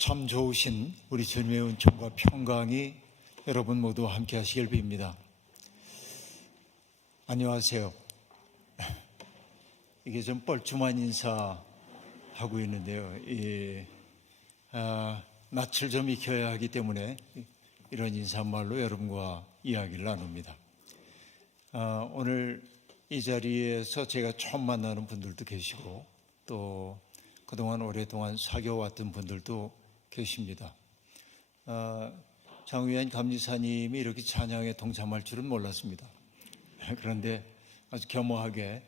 참 좋으신 우리 주님의 은총과 평강이 여러분 모두 함께 하시길 빕니다. 안녕하세요. 이게 좀 뻘쭘한 인사하고 있는데요. 낯을 좀 익혀야 하기 때문에 이런 인사말로 여러분과 이야기를 나눕니다. 오늘 이 자리에서 제가 처음 만나는 분들도 계시고 또 그동안 오랫동안 사귀어왔던 분들도 계십니다. 장우현 감리사님이 이렇게 찬양에 동참할 줄은 몰랐습니다. 그런데 아주 겸허하게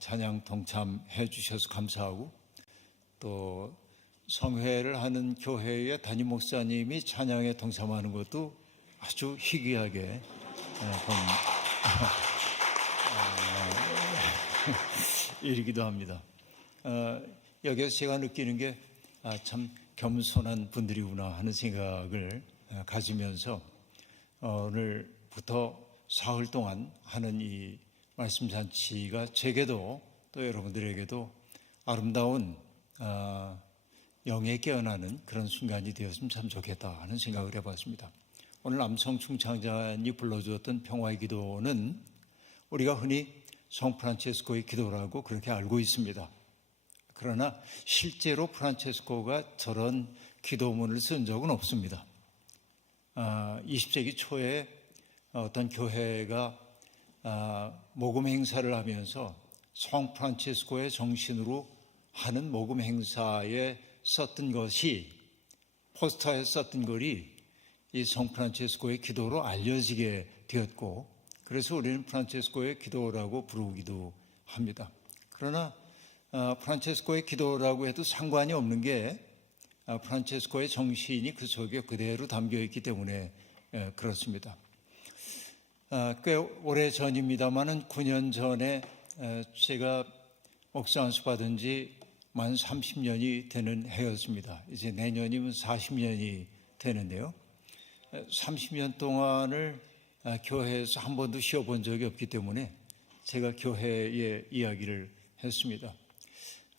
찬양 동참해 주셔서 감사하고, 또 성회를 하는 교회의 담임 목사님이 찬양에 동참하는 것도 아주 희귀하게 일이기도 합니다. 여기서 제가 느끼는 게 참 겸손한 분들이구나 하는 생각을 가지면서 오늘부터 사흘 동안 하는 이 말씀 잔치가 제게도 또 여러분들에게도 아름다운 영에 깨어나는 그런 순간이 되었으면 참 좋겠다 하는 생각을 해봤습니다. 오늘 남성충 창자님 불러주었던 평화의 기도는 우리가 흔히 성 프란체스코의 기도라고 그렇게 알고 있습니다. 그러나 실제로 프란체스코가 저런 기도문을 쓴 적은 없습니다. 20세기 초에 어떤 교회가 모금 행사를 하면서 성 프란체스코의 정신으로 하는 모금 행사에 썼던 것이, 포스터에 썼던 글이 이 성 프란체스코의 기도로 알려지게 되었고, 그래서 우리는 프란체스코의 기도라고 부르기도 합니다. 그러나 프란체스코의 기도라고 해도 상관이 없는 게 프란체스코의 정신이 그 속에 그대로 담겨 있기 때문에 그렇습니다. 꽤 오래 전입니다만은 9년 전에 제가 목사 안수 받은 지 만 30년이 되는 해였습니다. 이제 내년이면 40년이 되는데요. 30년 동안을 교회에서 한 번도 쉬어본 적이 없기 때문에 제가 교회의 이야기를 했습니다.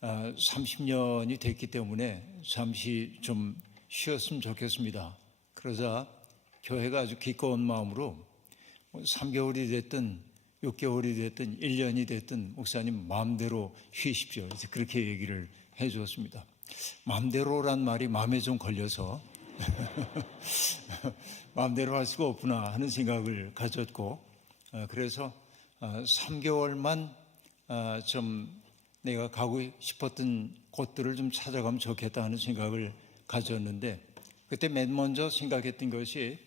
30년이 됐기 때문에 잠시 좀 쉬었으면 좋겠습니다. 그러자 교회가 아주 기꺼운 마음으로 3개월이 됐든 6개월이 됐든 1년이 됐든 목사님 마음대로 쉬십시오. 이제 그렇게 얘기를 해 주었습니다. 마음대로란 말이 마음에 좀 걸려서 마음대로 할 수가 없구나 하는 생각을 가졌고, 그래서 3개월만 좀 내가 가고 싶었던 곳들을 좀 찾아가면 좋겠다 하는 생각을 가졌는데, 그때 맨 먼저 생각했던 것이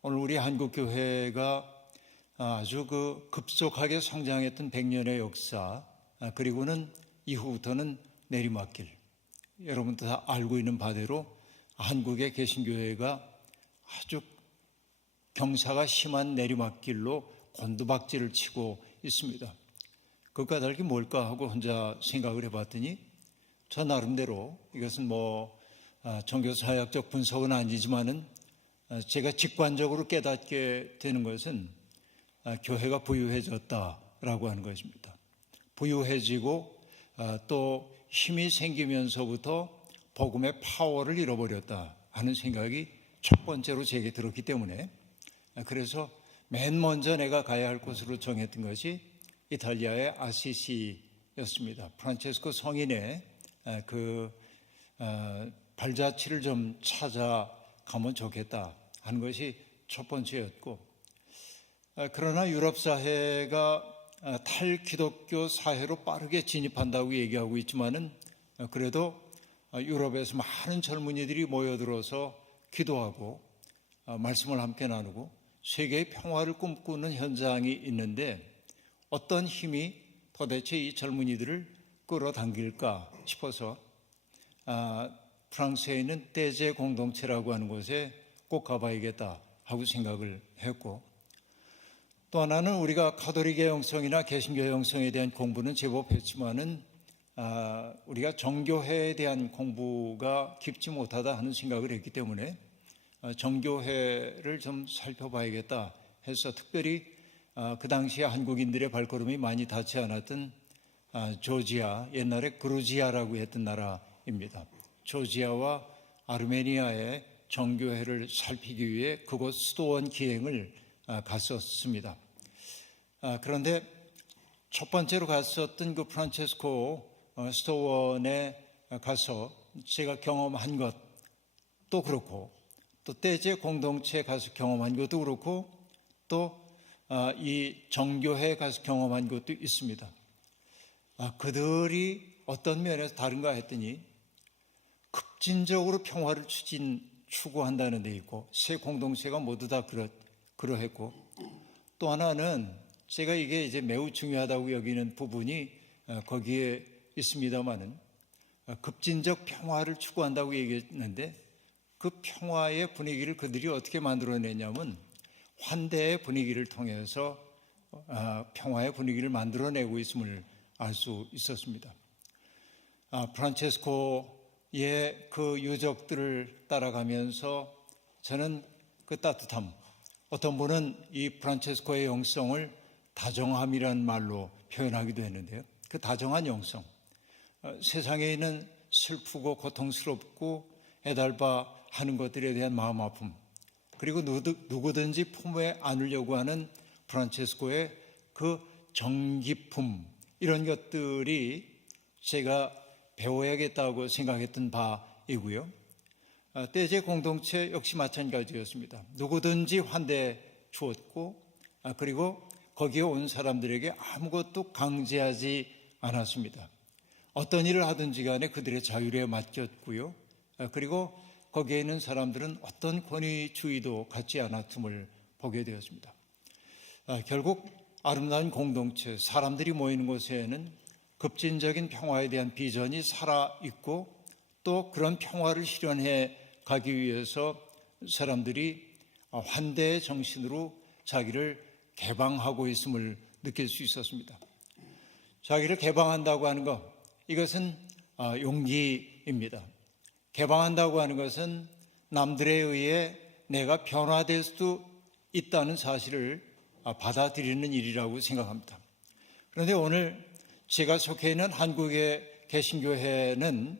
오늘 우리 한국교회가 아주 급속하게 성장했던 100년의 역사, 그리고는 이후부터는 내리막길, 여러분도 다 알고 있는 바대로 한국의 개신교회가 아주 경사가 심한 내리막길로 곤두박질을 치고 있습니다. 그 까닭이 뭘까 하고 혼자 생각을 해봤더니, 저 나름대로 이것은 종교사역적 분석은 아니지만은 제가 직관적으로 깨닫게 되는 것은 교회가 부유해졌다라고 하는 것입니다. 부유해지고 또 힘이 생기면서부터 복음의 파워를 잃어버렸다 하는 생각이 첫 번째로 제게 들었기 때문에, 그래서 맨 먼저 내가 가야 할 곳으로 정했던 것이 이탈리아의 아시시였습니다. 프란체스코 성인의 발자취를 좀 찾아가면 좋겠다 하는 것이 첫 번째였고, 그러나 유럽 사회가 탈기독교 사회로 빠르게 진입한다고 얘기하고 있지만은 그래도 유럽에서 많은 젊은이들이 모여들어서 기도하고 말씀을 함께 나누고 세계의 평화를 꿈꾸는 현장이 있는데, 어떤 힘이 도대체 이 젊은이들을 끌어당길까 싶어서 프랑스에 있는 떼제 공동체라고 하는 곳에 꼭 가봐야겠다 하고 생각을 했고, 또 하나는 우리가 가톨릭의 영성이나 개신교의 영성에 대한 공부는 제법 했지만은 우리가 정교회에 대한 공부가 깊지 못하다 하는 생각을 했기 때문에 정교회를 좀 살펴봐야겠다 해서, 특별히 그 당시에 한국인들의 발걸음이 많이 닿지 않았던 조지아, 옛날에 그루지아라고 했던 나라입니다. 조지아와 아르메니아의 정교회를 살피기 위해 그곳 수도원 기행을 갔었습니다. 그런데 첫 번째로 갔었던 그 프란체스코 수도원에 가서 제가 경험한 것도 그렇고, 또 떼제 공동체에 가서 경험한 것도 그렇고, 또 이 정교회에 가서 경험한 것도 있습니다. 그들이 어떤 면에서 다른가 했더니 급진적으로 평화를 추구한다는 데 있고, 세 공동체가 모두 다 그러했고, 또 하나는 제가 이게 이제 매우 중요하다고 여기는 부분이 거기에 있습니다만은, 급진적 평화를 추구한다고 얘기했는데 그 평화의 분위기를 그들이 어떻게 만들어내냐면 환대의 분위기를 통해서 평화의 분위기를 만들어내고 있음을 알 수 있었습니다. 프란체스코의 그 유적들을 따라가면서 저는 그 따뜻함, 어떤 분은 이 프란체스코의 영성을 다정함이라는 말로 표현하기도 했는데요. 그 다정한 영성, 세상에 있는 슬프고 고통스럽고 애달파 하는 것들에 대한 마음 아픔, 그리고 누구든지 품에 안으려고 하는 프란체스코의 그 정깊음, 이런 것들이 제가 배워야겠다고 생각했던 바이고요. 떼제 공동체 역시 마찬가지였습니다. 누구든지 환대해 주었고, 그리고 거기에 온 사람들에게 아무것도 강제하지 않았습니다. 어떤 일을 하든지 간에 그들의 자율에 맡겼고요. 그리고 거기에 있는 사람들은 어떤 권위주의도 갖지 않았음을 보게 되었습니다. 결국 아름다운 공동체, 사람들이 모이는 곳에는 급진적인 평화에 대한 비전이 살아있고, 또 그런 평화를 실현해 가기 위해서 사람들이 환대의 정신으로 자기를 개방하고 있음을 느낄 수 있었습니다. 자기를 개방한다고 하는 것, 이것은 용기입니다. 개방한다고 하는 것은 남들에 의해 내가 변화될 수도 있다는 사실을 받아들이는 일이라고 생각합니다. 그런데 오늘 제가 속해 있는 한국의 개신교회는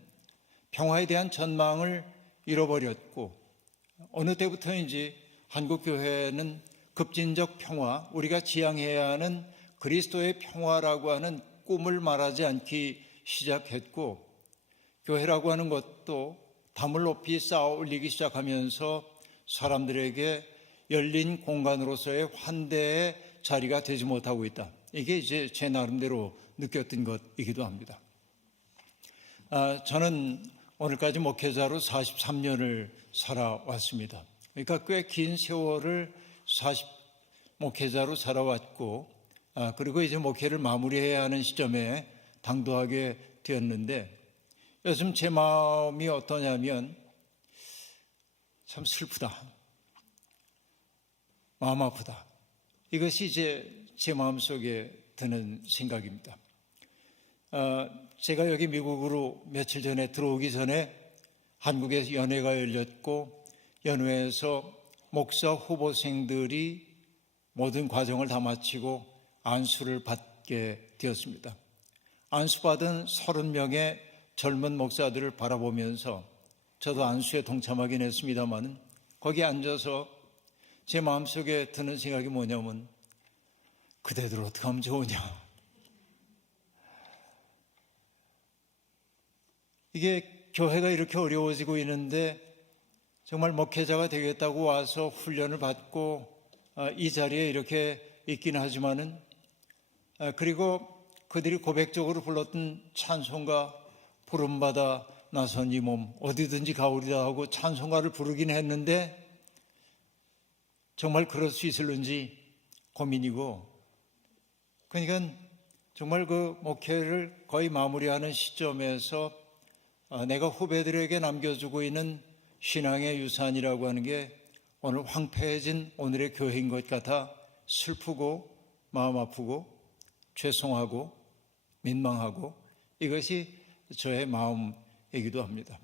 평화에 대한 전망을 잃어버렸고, 어느 때부터인지 한국교회는 급진적 평화, 우리가 지향해야 하는 그리스도의 평화라고 하는 꿈을 말하지 않기 시작했고, 교회라고 하는 것도 담을 높이 쌓아 올리기 시작하면서 사람들에게 열린 공간으로서의 환대의 자리가 되지 못하고 있다. 이게 이제 제 나름대로 느꼈던 것이기도 합니다. 저는 오늘까지 목회자로 43년을 살아왔습니다. 그러니까 꽤 긴 세월을 목회자로 살아왔고, 그리고 이제 목회를 마무리해야 하는 시점에 당도하게 되었는데, 요즘 제 마음이 어떠냐면 참 슬프다, 마음 아프다. 이것이 이제 제 마음속에 드는 생각입니다. 제가 여기 미국으로 며칠 전에 들어오기 전에 한국에서 연회가 열렸고, 연회에서 목사 후보생들이 모든 과정을 다 마치고 안수를 받게 되었습니다. 안수받은 30명의 젊은 목사들을 바라보면서 저도 안수에 동참하긴 했습니다만, 거기 앉아서 제 마음속에 드는 생각이 뭐냐면, 그대들 어떻게 하면 좋으냐. 이게 교회가 이렇게 어려워지고 있는데 정말 목회자가 되겠다고 와서 훈련을 받고 이 자리에 이렇게 있긴 하지만은, 그리고 그들이 고백적으로 불렀던 찬송가 부름받아 나선 이 몸 어디든지 가오리다 하고 찬송가를 부르긴 했는데 정말 그럴 수 있을는지 고민이고, 그러니까 정말 그 목회를 거의 마무리하는 시점에서 내가 후배들에게 남겨주고 있는 신앙의 유산이라고 하는 게 오늘 황폐해진 오늘의 교회인 것 같아 슬프고 마음 아프고 죄송하고 민망하고, 이것이 저의 마음이기도 합니다.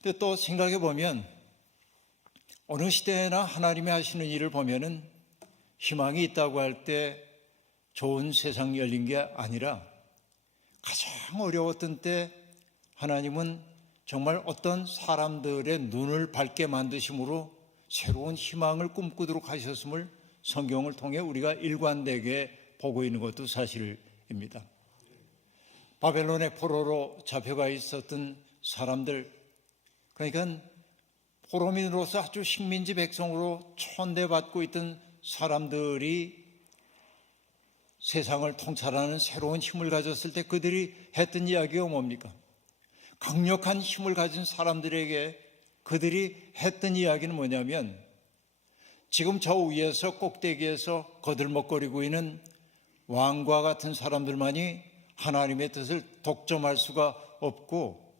근데 또 생각해 보면 어느 시대나 하나님이 하시는 일을 보면은 희망이 있다고 할 때 좋은 세상이 열린 게 아니라 가장 어려웠던 때 하나님은 정말 어떤 사람들의 눈을 밝게 만드심으로 새로운 희망을 꿈꾸도록 하셨음을 성경을 통해 우리가 일관되게 보고 있는 것도 사실입니다. 바벨론의 포로로 잡혀가 있었던 사람들, 그러니까 포로민으로서 아주 식민지 백성으로 천대받고 있던 사람들이 세상을 통찰하는 새로운 힘을 가졌을 때 그들이 했던 이야기가 뭡니까? 강력한 힘을 가진 사람들에게 그들이 했던 이야기는 뭐냐면, 지금 저 위에서 꼭대기에서 거들먹거리고 있는 왕과 같은 사람들만이 하나님의 뜻을 독점할 수가 없고,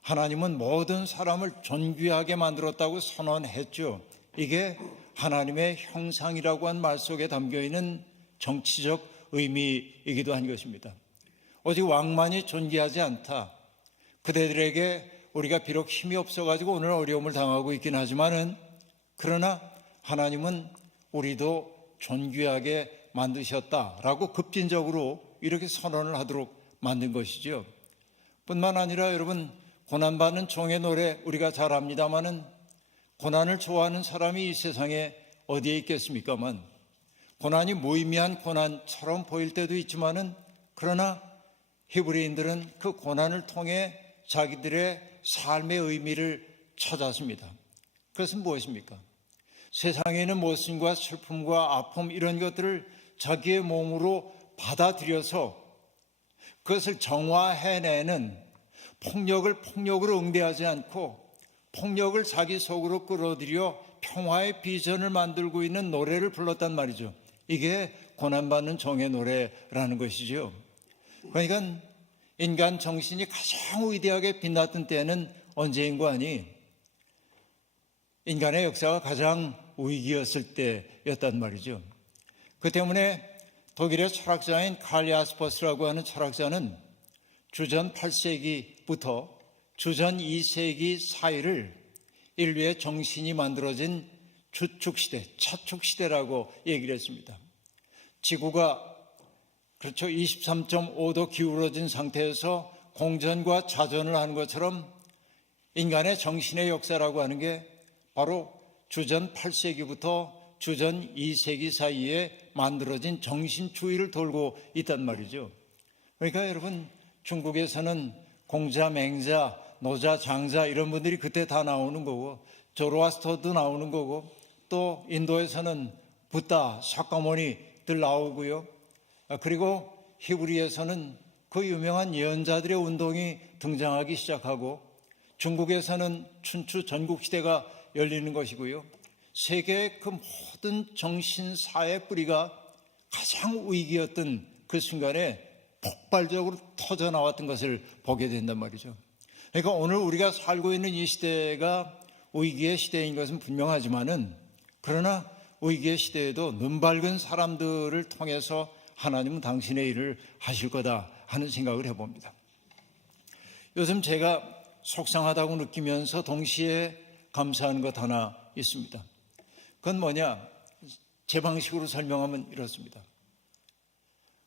하나님은 모든 사람을 존귀하게 만들었다고 선언했죠. 이게 하나님의 형상이라고 한 말 속에 담겨있는 정치적 의미이기도 한 것입니다. 오직 왕만이 존귀하지 않다. 그대들에게 우리가 비록 힘이 없어가지고 오늘 어려움을 당하고 있긴 하지만은, 그러나 하나님은 우리도 존귀하게 만드셨다라고 급진적으로 이렇게 선언을 하도록 만든 것이죠. 뿐만 아니라 여러분, 고난받는 종의 노래 우리가 잘 압니다마는, 고난을 좋아하는 사람이 이 세상에 어디에 있겠습니까만, 고난이 무의미한 고난처럼 보일 때도 있지만은, 그러나 히브리인들은 그 고난을 통해 자기들의 삶의 의미를 찾았습니다. 그것은 무엇입니까? 세상에 있는 모순과 슬픔과 아픔, 이런 것들을 자기의 몸으로 받아들여서 그것을 정화해내는, 폭력을 폭력으로 응대하지 않고 폭력을 자기 속으로 끌어들여 평화의 비전을 만들고 있는 노래를 불렀단 말이죠. 이게 고난받는 종의 노래라는 것이죠. 그러니까 인간 정신이 가장 위대하게 빛났던 때는 언제인고 하니, 인간의 역사가 가장 위기였을 때였단 말이죠. 그 때문에 독일의 철학자인 칼 야스퍼스라고 하는 철학자는 주전 8세기부터 주전 2세기 사이를 인류의 정신이 만들어진 주축시대, 차축시대라고 얘기를 했습니다. 지구가 23.5도 기울어진 상태에서 공전과 자전을 하는 것처럼 인간의 정신의 역사라고 하는 게 바로 주전 8세기부터 주전 2세기 사이에 만들어진 정신주의를 돌고 있단 말이죠. 그러니까 여러분, 중국에서는 공자, 맹자, 노자, 장자 이런 분들이 그때 다 나오는 거고, 조로아스터도 나오는 거고, 또 인도에서는 붓다, 샤카모니들 나오고요. 그리고 히브리에서는 그 유명한 예언자들의 운동이 등장하기 시작하고, 중국에서는 춘추 전국시대가 열리는 것이고요. 세계의 그 모든 정신사의 뿌리가 가장 위기였던 그 순간에 폭발적으로 터져나왔던 것을 보게 된단 말이죠. 그러니까 오늘 우리가 살고 있는 이 시대가 위기의 시대인 것은 분명하지만은, 그러나 위기의 시대에도 눈밝은 사람들을 통해서 하나님은 당신의 일을 하실 거다 하는 생각을 해봅니다. 요즘 제가 속상하다고 느끼면서 동시에 감사하는 것 하나 있습니다. 그건 뭐냐? 제 방식으로 설명하면 이렇습니다.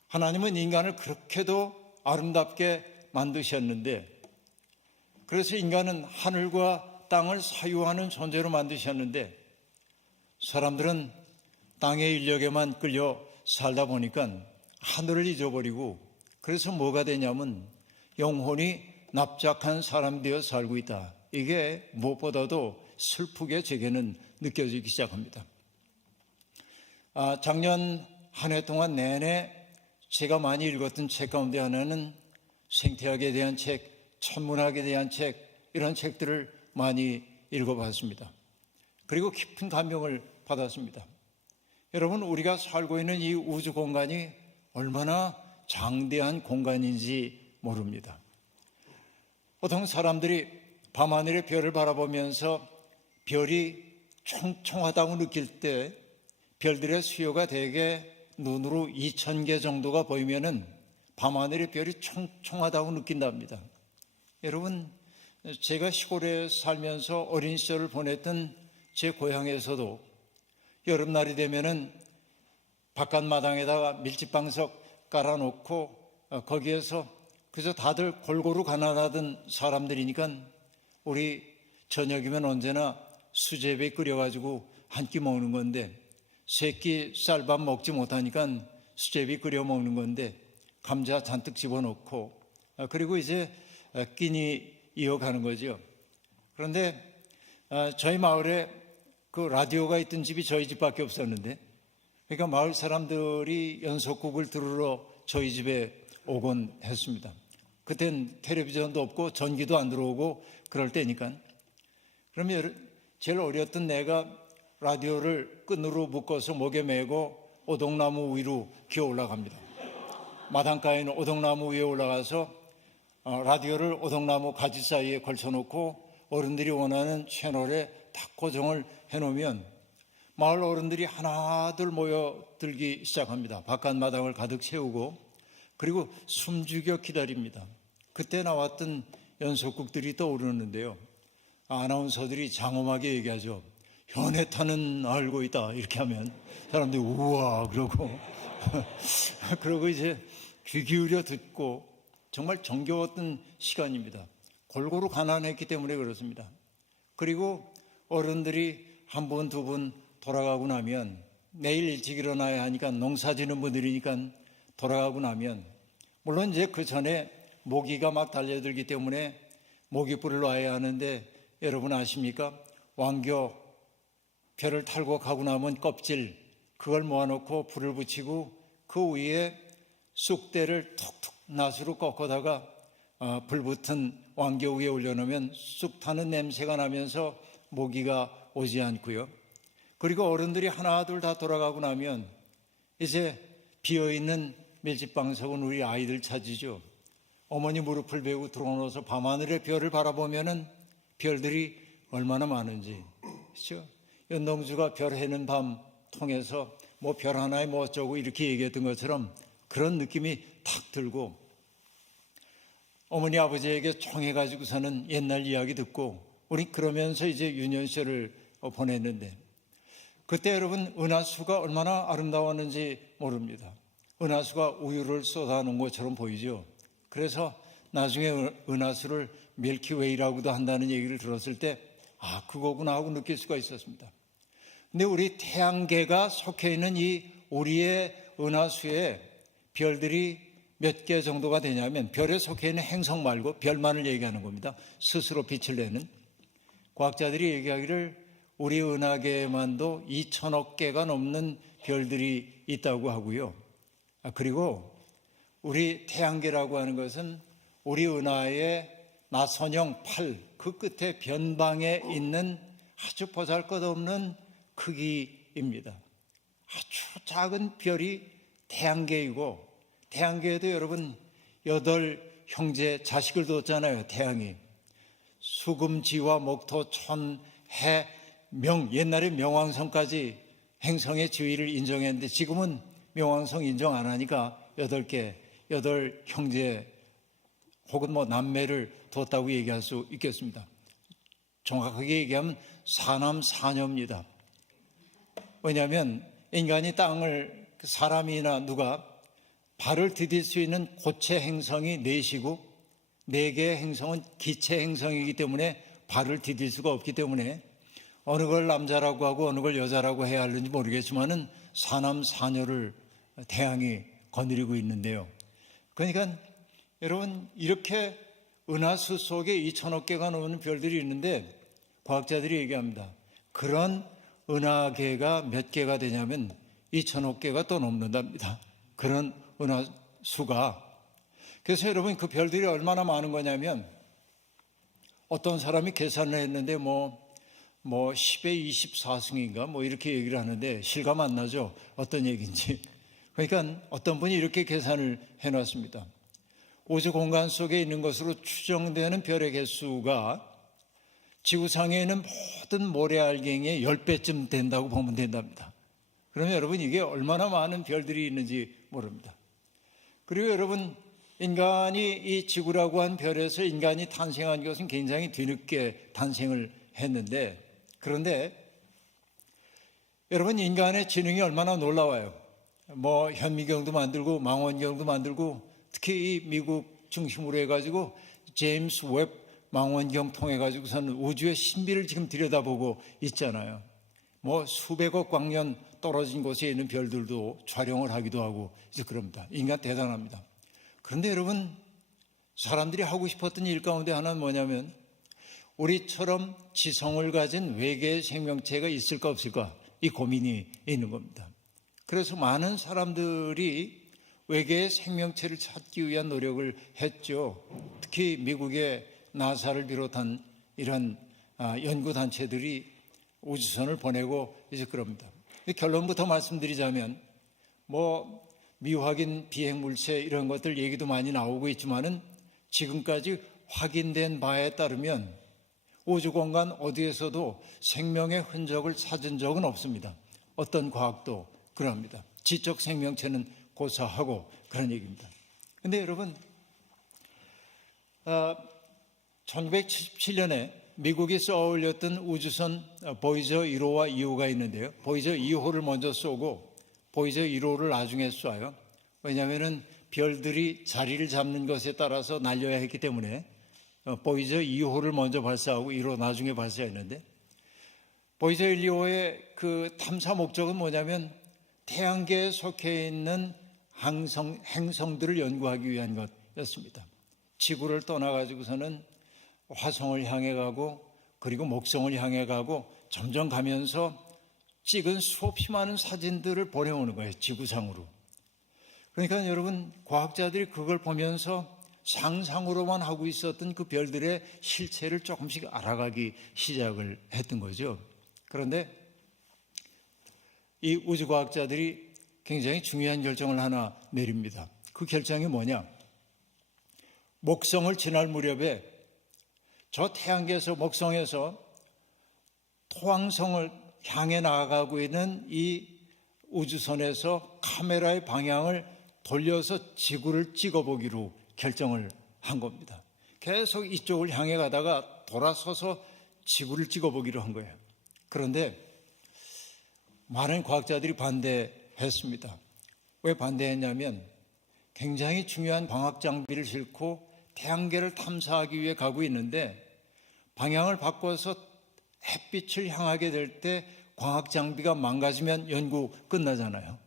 하나님은 인간을 그렇게도 아름답게 만드셨는데, 그래서 인간은 하늘과 땅을 사유하는 존재로 만드셨는데, 사람들은 땅의 인력에만 끌려 살다 보니까 하늘을 잊어버리고, 그래서 뭐가 되냐면 영혼이 납작한 사람 되어 살고 있다. 이게 무엇보다도 슬프게 제게는 느껴지기 시작합니다. 작년 한 해 동안 내내 제가 많이 읽었던 책 가운데 하나는 생태학에 대한 책, 천문학에 대한 책, 이런 책들을 많이 읽어봤습니다. 그리고 깊은 감명을 받았습니다. 여러분, 우리가 살고 있는 이 우주 공간이 얼마나 장대한 공간인지 모릅니다. 보통 사람들이 밤하늘의 별을 바라보면서 별이 총총하다고 느낄 때 별들의 수요가 대개 눈으로 2,000개 정도가 보이면은 밤하늘의 별이 총총하다고 느낀답니다. 여러분, 제가 시골에 살면서 어린 시절을 보냈던 제 고향에서도 여름날이 되면은 바깥 마당에다가 밀집방석 깔아놓고 거기에서 그저 다들 골고루 가난하던 사람들이니까 우리 저녁이면 언제나 수제비 끓여가지고 한 끼 먹는 건데 세 끼 쌀밥 먹지 못하니까 수제비 끓여 먹는 건데 감자 잔뜩 집어넣고 그리고 이제 끼니 이어가는 거죠. 그런데 저희 마을에 그 라디오가 있던 집이 저희 집밖에 없었는데 그러니까 마을 사람들이 연속곡을 들으러 저희 집에 오곤 했습니다. 그땐 텔레비전도 없고 전기도 안 들어오고 그럴 때니까. 그러면 제일 어렸던 내가 라디오를 끈으로 묶어서 목에 메고 오동나무 위로 기어 올라갑니다. 마당가에 있는 오동나무 위에 올라가서 라디오를 오동나무 가지 사이에 걸쳐놓고 어른들이 원하는 채널에 딱 고정을 해놓으면 마을 어른들이 하나둘 모여들기 시작합니다. 바깥 마당을 가득 채우고 그리고 숨죽여 기다립니다. 그때 나왔던 연속극들이 떠오르는데요. 아나운서들이 장엄하게 얘기하죠. 현해탄은 알고 있다 이렇게 하면 사람들이 우와 그러고 그러고 이제 귀 기울여 듣고 정말 정겨웠던 시간입니다. 골고루 가난했기 때문에 그렇습니다. 그리고 어른들이 한 분, 두 분 돌아가고 나면 내일 일찍 일어나야 하니까 농사 지는 분들이니까 돌아가고 나면 물론 이제 그 전에 모기가 막 달려들기 때문에 모기불을 놔야 하는데 여러분 아십니까? 왕겨 벼를 탈고 가고 나면 껍질 그걸 모아놓고 불을 붙이고 그 위에 쑥대를 툭툭 낫으로 꺾어다가 불 붙은 왕겨 위에 올려놓으면 쑥 타는 냄새가 나면서 모기가 오지 않고요. 그리고 어른들이 하나둘 다 돌아가고 나면 이제 비어있는 밀집방석은 우리 아이들 차지죠. 어머니 무릎을 베고 들어놓아서 밤하늘의 별을 바라보면은 별들이 얼마나 많은지, 그렇죠? 연동주가 별 해는 밤 통해서 뭐 별 하나에 뭐 어쩌고 이렇게 얘기했던 것처럼 그런 느낌이 탁 들고 어머니 아버지에게 청해가지고서는 옛날 이야기 듣고 우리 그러면서 이제 유년시절을 보냈는데 그때 여러분 은하수가 얼마나 아름다웠는지 모릅니다. 은하수가 우유를 쏟아놓은 것처럼 보이죠. 그래서 나중에 은하수를 밀키웨이라고도 한다는 얘기를 들었을 때 그거구나 하고 느낄 수가 있었습니다. 근데 우리 태양계가 속해 있는 이 우리의 은하수에 별들이 몇 개 정도가 되냐면 별에 속해 있는 행성 말고 별만을 얘기하는 겁니다. 스스로 빛을 내는. 과학자들이 얘기하기를 우리 은하계에만도 2천억 개가 넘는 별들이 있다고 하고요. 그리고 우리 태양계라고 하는 것은 우리 은하의 나선형 8, 그 끝에 변방에 있는 아주 보잘것없는 크기입니다. 아주 작은 별이 태양계이고 태양계에도 여러분 8형제 자식을 뒀잖아요. 태양이 수금지와 목토, 천, 해, 명, 옛날에 명왕성까지 행성의 지위를 인정했는데 지금은 명왕성 인정 안 하니까 8개, 8형제 혹은 뭐 남매를 뒀다고 얘기할 수 있겠습니다. 정확하게 얘기하면 사남 사녀입니다. 왜냐하면 인간이 땅을 사람이나 누가 발을 디딜 수 있는 고체 행성이 4시고 4개의 행성은 기체 행성이기 때문에 발을 디딜 수가 없기 때문에 어느 걸 남자라고 하고 어느 걸 여자라고 해야 하는지 모르겠지만은 사남 사녀를 태양이 거느리고 있는데요. 그러니까 여러분 이렇게 은하수 속에 2천억 개가 넘는 별들이 있는데 과학자들이 얘기합니다. 그런 은하계가 몇 개가 되냐면 2천억 개가 또 넘는답니다. 그런 은하수가. 그래서 여러분 그 별들이 얼마나 많은 거냐면 어떤 사람이 계산을 했는데 뭐 10의 24승인가 뭐 이렇게 얘기를 하는데 실감 안 나죠? 어떤 얘기인지. 그러니까 어떤 분이 이렇게 계산을 해놨습니다. 우주 공간 속에 있는 것으로 추정되는 별의 개수가 지구상에 있는 모든 모래알갱이의 10배쯤 된다고 보면 된답니다. 그러면 여러분 이게 얼마나 많은 별들이 있는지 모릅니다. 그리고 여러분 인간이 이 지구라고 한 별에서 인간이 탄생한 것은 굉장히 뒤늦게 탄생을 했는데 그런데 여러분 인간의 지능이 얼마나 놀라워요. 뭐 현미경도 만들고 망원경도 만들고 특히 이 미국 중심으로 해가지고 제임스 웹 망원경 통해 가지고서는 우주의 신비를 지금 들여다보고 있잖아요. 뭐 수백억 광년 떨어진 곳에 있는 별들도 촬영을 하기도 하고 이제 그럽니다. 인간 대단합니다. 그런데 여러분, 사람들이 하고 싶었던 일 가운데 하나는 뭐냐면 우리처럼 지성을 가진 외계의 생명체가 있을까 없을까, 이 고민이 있는 겁니다. 그래서 많은 사람들이 외계의 생명체를 찾기 위한 노력을 했죠. 특히 미국의 나사를 비롯한 이런 연구단체들이 우주선을 보내고 이제 그럽니다. 결론부터 말씀드리자면 뭐 미확인 비행물체 이런 것들 얘기도 많이 나오고 있지만은 지금까지 확인된 바에 따르면 우주공간 어디에서도 생명의 흔적을 찾은 적은 없습니다. 어떤 과학도 그럽니다. 지적 생명체는 고사하고 그런 얘기입니다. 그런데 여러분, 1977년에 미국이 쏘아 올렸던 우주선 보이저 1호와 2호가 있는데요. 보이저 2호를 먼저 쏘고 보이저 1호를 나중에 쏴요. 왜냐하면 별들이 자리를 잡는 것에 따라서 날려야 했기 때문에 보이저 2호를 먼저 발사하고 1호 나중에 발사했는데, 보이저 1, 2호의 그 탐사 목적은 뭐냐면 태양계에 속해 있는 행성들을 연구하기 위한 것이었습니다. 지구를 떠나가지고서는 화성을 향해 가고 그리고 목성을 향해 가고 점점 가면서 찍은 수없이 많은 사진들을 보내오는 거예요, 지구상으로. 그러니까 여러분, 과학자들이 그걸 보면서 상상으로만 하고 있었던 그 별들의 실체를 조금씩 알아가기 시작을 했던 거죠. 그런데 이 우주과학자들이 굉장히 중요한 결정을 하나 내립니다. 그 결정이 뭐냐? 목성을 지날 무렵에 저 태양계에서 목성에서 토왕성을 향해 나아가고 있는 이 우주선에서 카메라의 방향을 돌려서 지구를 찍어보기로 결정을 한 겁니다. 계속 이쪽을 향해 가다가 돌아서서 지구를 찍어보기로 한 거예요. 그런데 많은 과학자들이 반대했습니다. 왜 반대했냐면 굉장히 중요한 광학 장비를 싣고 태양계를 탐사하기 위해 가고 있는데 방향을 바꿔서 햇빛을 향하게 될 때 광학 장비가 망가지면 연구 끝나잖아요.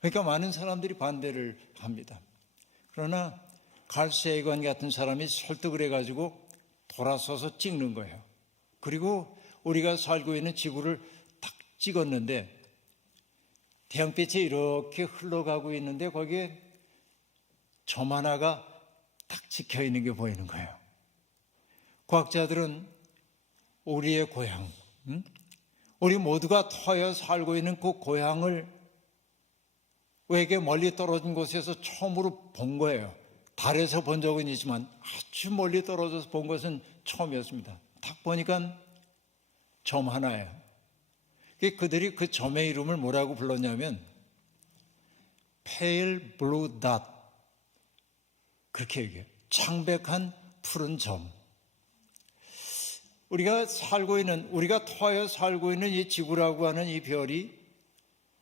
그러니까 많은 사람들이 반대를 합니다. 그러나 칼 세이건 같은 사람이 설득을 해가지고 돌아서서 찍는 거예요. 그리고 우리가 살고 있는 지구를 딱 찍었는데 태양빛이 이렇게 흘러가고 있는데 거기에 점 하나가 딱 찍혀 있는 게 보이는 거예요. 과학자들은 우리의 고향, 우리 모두가 터여 살고 있는 그 고향을 외계 멀리 떨어진 곳에서 처음으로 본 거예요. 달에서 본 적은 있지만 아주 멀리 떨어져서 본 것은 처음이었습니다. 딱 보니까 점 하나예요. 그들이 그 점의 이름을 뭐라고 불렀냐면 Pale Blue Dot, 그렇게 얘기해요. 창백한 푸른 점. 우리가 터여 살고 있는 이 지구라고 하는 이 별이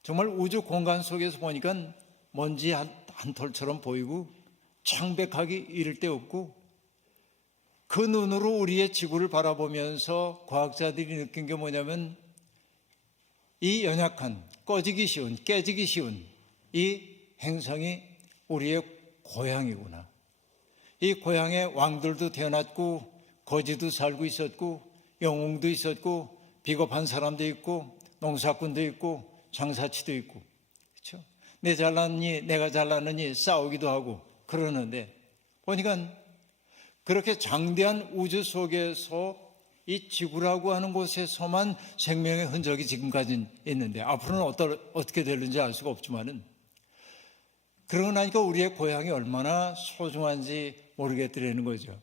정말 우주 공간 속에서 보니까 먼지 한 톨처럼 보이고 창백하기 이를 데 없고, 그 눈으로 우리의 지구를 바라보면서 과학자들이 느낀 게 뭐냐면 이 연약한, 깨지기 쉬운 이 행성이 우리의 고향이구나. 이 고향에 왕들도 태어났고 거지도 살고 있었고 영웅도 있었고 비겁한 사람도 있고 농사꾼도 있고 장사치도 있고, 그렇죠? 내 잘났니 내가 잘났느니 싸우기도 하고 그러는데 보니까 그렇게 장대한 우주 속에서 이 지구라고 하는 곳에서만 생명의 흔적이 지금까지는 있는데 앞으로는 어떻게 될는지 알 수가 없지만은, 그러고 나니까 우리의 고향이 얼마나 소중한지 모르겠더라는 거죠.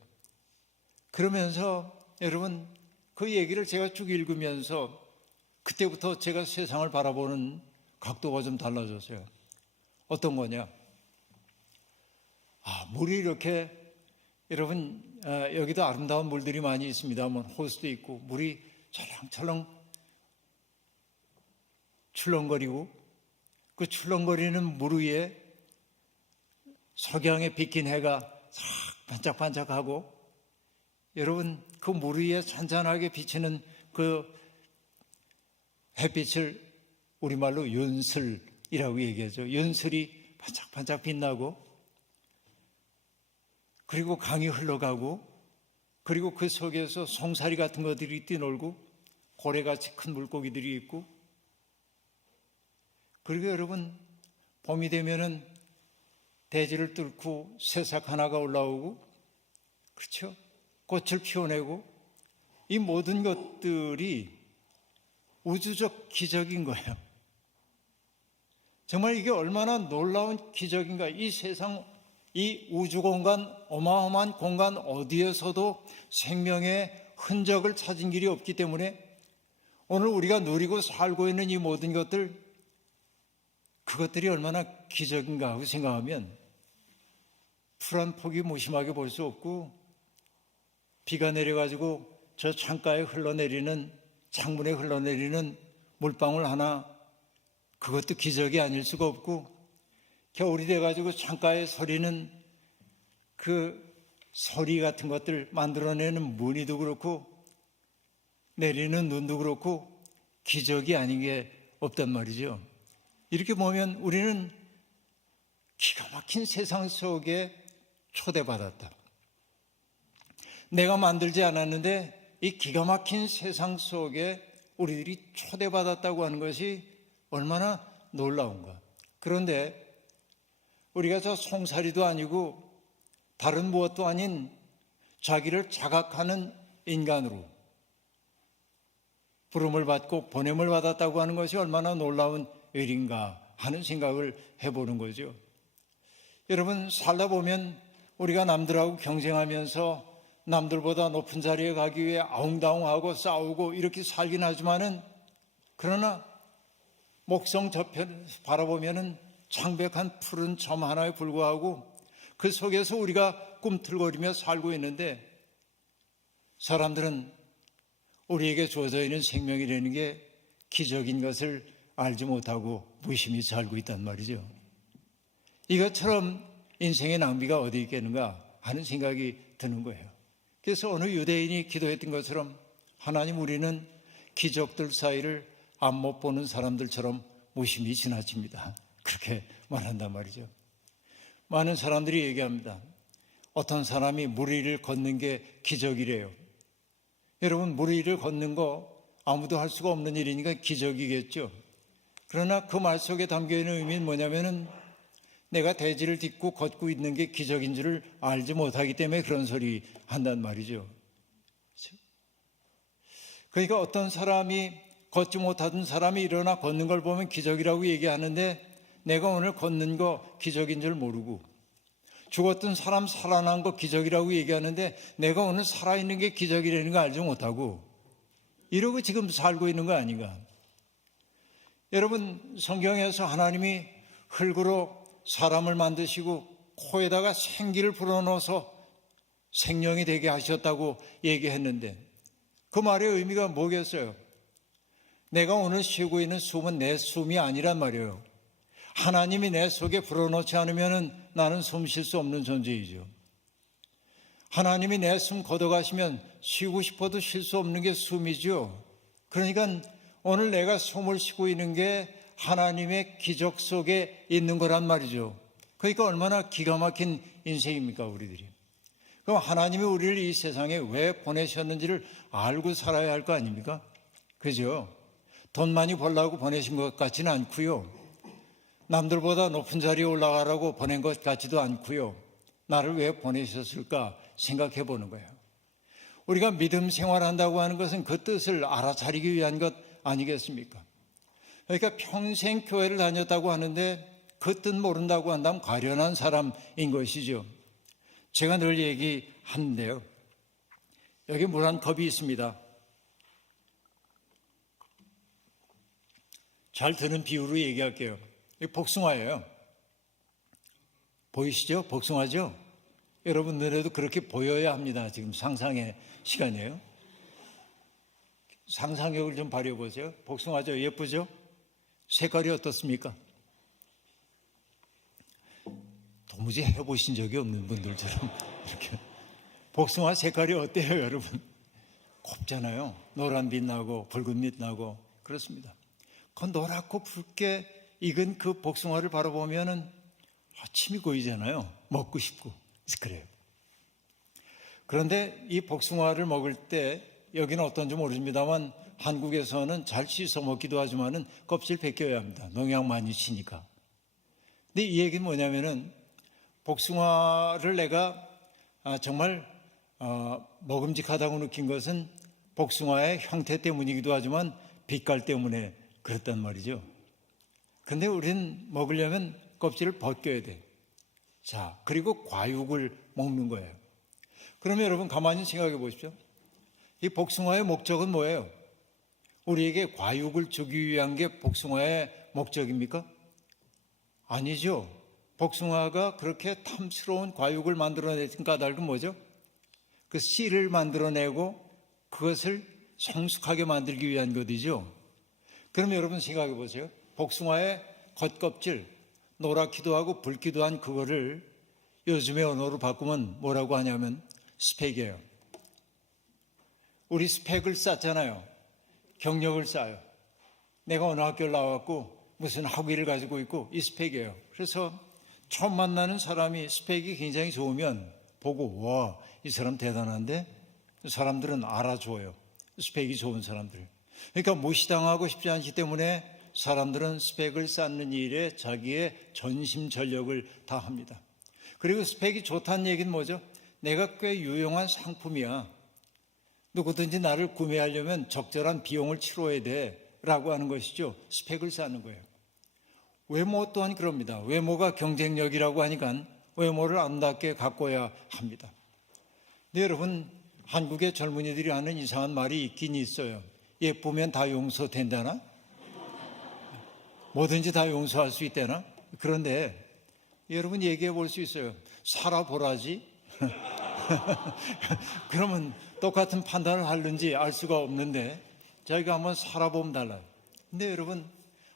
그러면서 여러분, 그 얘기를 제가 쭉 읽으면서 그때부터 제가 세상을 바라보는 각도가 좀 달라졌어요. 어떤 거냐? 물이 이렇게, 여러분, 여기도 아름다운 물들이 많이 있습니다만 호수도 있고 물이 철렁철렁 출렁거리고 그 출렁거리는 물 위에 석양에 비킨 해가 싹 반짝반짝하고 여러분, 그 물 위에 찬찬하게 비치는 그 햇빛을 우리말로 윤슬이라고 얘기하죠. 윤슬이 반짝반짝 빛나고, 그리고 강이 흘러가고, 그리고 그 속에서 송사리 같은 것들이 뛰놀고, 고래같이 큰 물고기들이 있고, 그리고 여러분, 봄이 되면은 대지를 뚫고 새싹 하나가 올라오고, 그렇죠? 꽃을 피워내고, 이 모든 것들이 우주적 기적인 거예요. 정말 이게 얼마나 놀라운 기적인가. 이 세상, 이 우주 공간, 어마어마한 공간 어디에서도 생명의 흔적을 찾은 길이 없기 때문에 오늘 우리가 누리고 살고 있는 이 모든 것들, 그것들이 얼마나 기적인가 하고 생각하면 풀 한 폭이 무심하게 볼 수 없고, 비가 내려가지고 저 창가에 흘러내리는, 창문에 흘러내리는 물방울 하나, 그것도 기적이 아닐 수가 없고, 겨울이 돼가지고 창가에 서리는 그 서리 같은 것들 만들어내는 무늬도 그렇고, 내리는 눈도 그렇고, 기적이 아닌 게 없단 말이죠. 이렇게 보면 우리는 기가 막힌 세상 속에 초대받았다. 내가 만들지 않았는데 이 기가 막힌 세상 속에 우리들이 초대받았다고 하는 것이 얼마나 놀라운가. 그런데 우리가 저 송사리도 아니고 다른 무엇도 아닌 자기를 자각하는 인간으로 부름을 받고 보냄을 받았다고 하는 것이 얼마나 놀라운 일인가 하는 생각을 해보는 거죠. 여러분, 살다 보면 우리가 남들하고 경쟁하면서 남들보다 높은 자리에 가기 위해 아웅다웅하고 싸우고 이렇게 살긴 하지만은, 그러나 목성 저편 바라보면은 창백한 푸른 점 하나에 불과하고 그 속에서 우리가 꿈틀거리며 살고 있는데, 사람들은 우리에게 주어져 있는 생명이라는 게 기적인 것을 알지 못하고 무심히 살고 있단 말이죠. 이것처럼 인생의 낭비가 어디 있겠는가 하는 생각이 드는 거예요. 그래서 어느 유대인이 기도했던 것처럼, 하나님, 우리는 기적들 사이를 안 못 보는 사람들처럼 무심히 지나칩니다. 그렇게 말한단 말이죠. 많은 사람들이 얘기합니다. 어떤 사람이 물 위를 걷는 게 기적이래요. 여러분, 물 위를 걷는 거 아무도 할 수가 없는 일이니까 기적이겠죠. 그러나 그 말 속에 담겨있는 의미는 뭐냐면은, 내가 대지를 딛고 걷고 있는 게 기적인 줄을 알지 못하기 때문에 그런 소리 한단 말이죠. 그러니까 어떤 사람이, 걷지 못하던 사람이 일어나 걷는 걸 보면 기적이라고 얘기하는데, 내가 오늘 걷는 거 기적인 줄 모르고, 죽었던 사람 살아난 거 기적이라고 얘기하는데 내가 오늘 살아있는 게 기적이라는 거 알지 못하고 이러고 지금 살고 있는 거 아닌가. 여러분, 성경에서 하나님이 흙으로 사람을 만드시고 코에다가 생기를 불어넣어서 생명이 되게 하셨다고 얘기했는데, 그 말의 의미가 뭐겠어요? 내가 오늘 쉬고 있는 숨은 내 숨이 아니란 말이에요. 하나님이 내 속에 불어넣지 않으면 나는 숨 쉴 수 없는 존재이죠. 하나님이 내 숨 걷어가시면 쉬고 싶어도 쉴 수 없는 게 숨이죠. 그러니까 오늘 내가 숨을 쉬고 있는 게 하나님의 기적 속에 있는 거란 말이죠. 그러니까 얼마나 기가 막힌 인생입니까, 우리들이. 그럼 하나님이 우리를 이 세상에 왜 보내셨는지를 알고 살아야 할 거 아닙니까? 그죠? 돈 많이 벌라고 보내신 것 같지는 않고요. 남들보다 높은 자리에 올라가라고 보낸 것 같지도 않고요. 나를 왜 보내셨을까 생각해 보는 거예요. 우리가 믿음 생활한다고 하는 것은 그 뜻을 알아차리기 위한 것 아니겠습니까? 그러니까 평생 교회를 다녔다고 하는데 그 뜻 모른다고 한다면 가련한 사람인 것이죠. 제가 늘 얘기하는데요. 여기 물 한 컵이 있습니다. 잘 드는 비유로 얘기할게요. 이 복숭아예요. 보이시죠? 복숭아죠? 여러분 눈에도 그렇게 보여야 합니다. 지금 상상의 시간이에요. 상상력을 좀 발휘해 보세요. 복숭아죠? 예쁘죠? 색깔이 어떻습니까? 도무지 해보신 적이 없는 분들처럼 이렇게 복숭아 색깔이 어때요, 여러분? 곱잖아요. 노란빛 나고 붉은빛 나고 그렇습니다. 그 노랗고 붉게 익은 그 복숭아를 바라보면은 침이 고이잖아요. 먹고 싶고. 그래요. 그런데 이 복숭아를 먹을 때 여기는 어떤지 모르십니다만 한국에서는 잘 씻어 먹기도 하지만은 껍질 벗겨야 합니다. 농약 많이 치니까. 근데 이 얘기는 뭐냐면은 복숭아를 내가 정말 먹음직하다고 느낀 것은 복숭아의 형태 때문이기도 하지만 빛깔 때문에 그랬단 말이죠. 그런데 우리는 먹으려면 껍질을 벗겨야 돼. 자, 그리고 과육을 먹는 거예요. 그러면 여러분 가만히 생각해 보십시오. 이 복숭아의 목적은 뭐예요? 우리에게 과육을 주기 위한 게 복숭아의 목적입니까? 아니죠. 복숭아가 그렇게 탐스러운 과육을 만들어낸 까닭은 뭐죠? 그 씨를 만들어내고 그것을 성숙하게 만들기 위한 것이죠. 그럼 여러분 생각해 보세요. 복숭아의 겉껍질, 노랗기도 하고 붉기도 한 그거를 요즘의 언어로 바꾸면 뭐라고 하냐면 스펙이에요. 우리 스펙을 쌓잖아요. 경력을 쌓아요. 내가 어느 학교를 나왔고 무슨 학위를 가지고 있고 이 스펙이에요. 그래서 처음 만나는 사람이 스펙이 굉장히 좋으면 보고 와, 이 사람 대단한데 사람들은 알아줘요. 스펙이 좋은 사람들. 그러니까 무시당하고 싶지 않기 때문에 사람들은 스펙을 쌓는 일에 자기의 전심전력을 다합니다. 그리고 스펙이 좋다는 얘기는 뭐죠? 내가 꽤 유용한 상품이야. 누구든지 나를 구매하려면 적절한 비용을 치러야 돼 라고 하는 것이죠. 스펙을 쌓는 거예요. 외모 또한 그럽니다. 외모가 경쟁력이라고 하니까 외모를 아름답게 가꿔야 합니다. 근데 여러분, 한국의 젊은이들이 하는 이상한 말이 있긴 있어요. 예쁘면 다 용서된다나? 뭐든지 다 용서할 수 있다나? 그런데 여러분 얘기해 볼 수 있어요. 살아보라지? 그러면 똑같은 판단을 하는지 알 수가 없는데 저희가 한번 살아보면 달라요. 근데 여러분,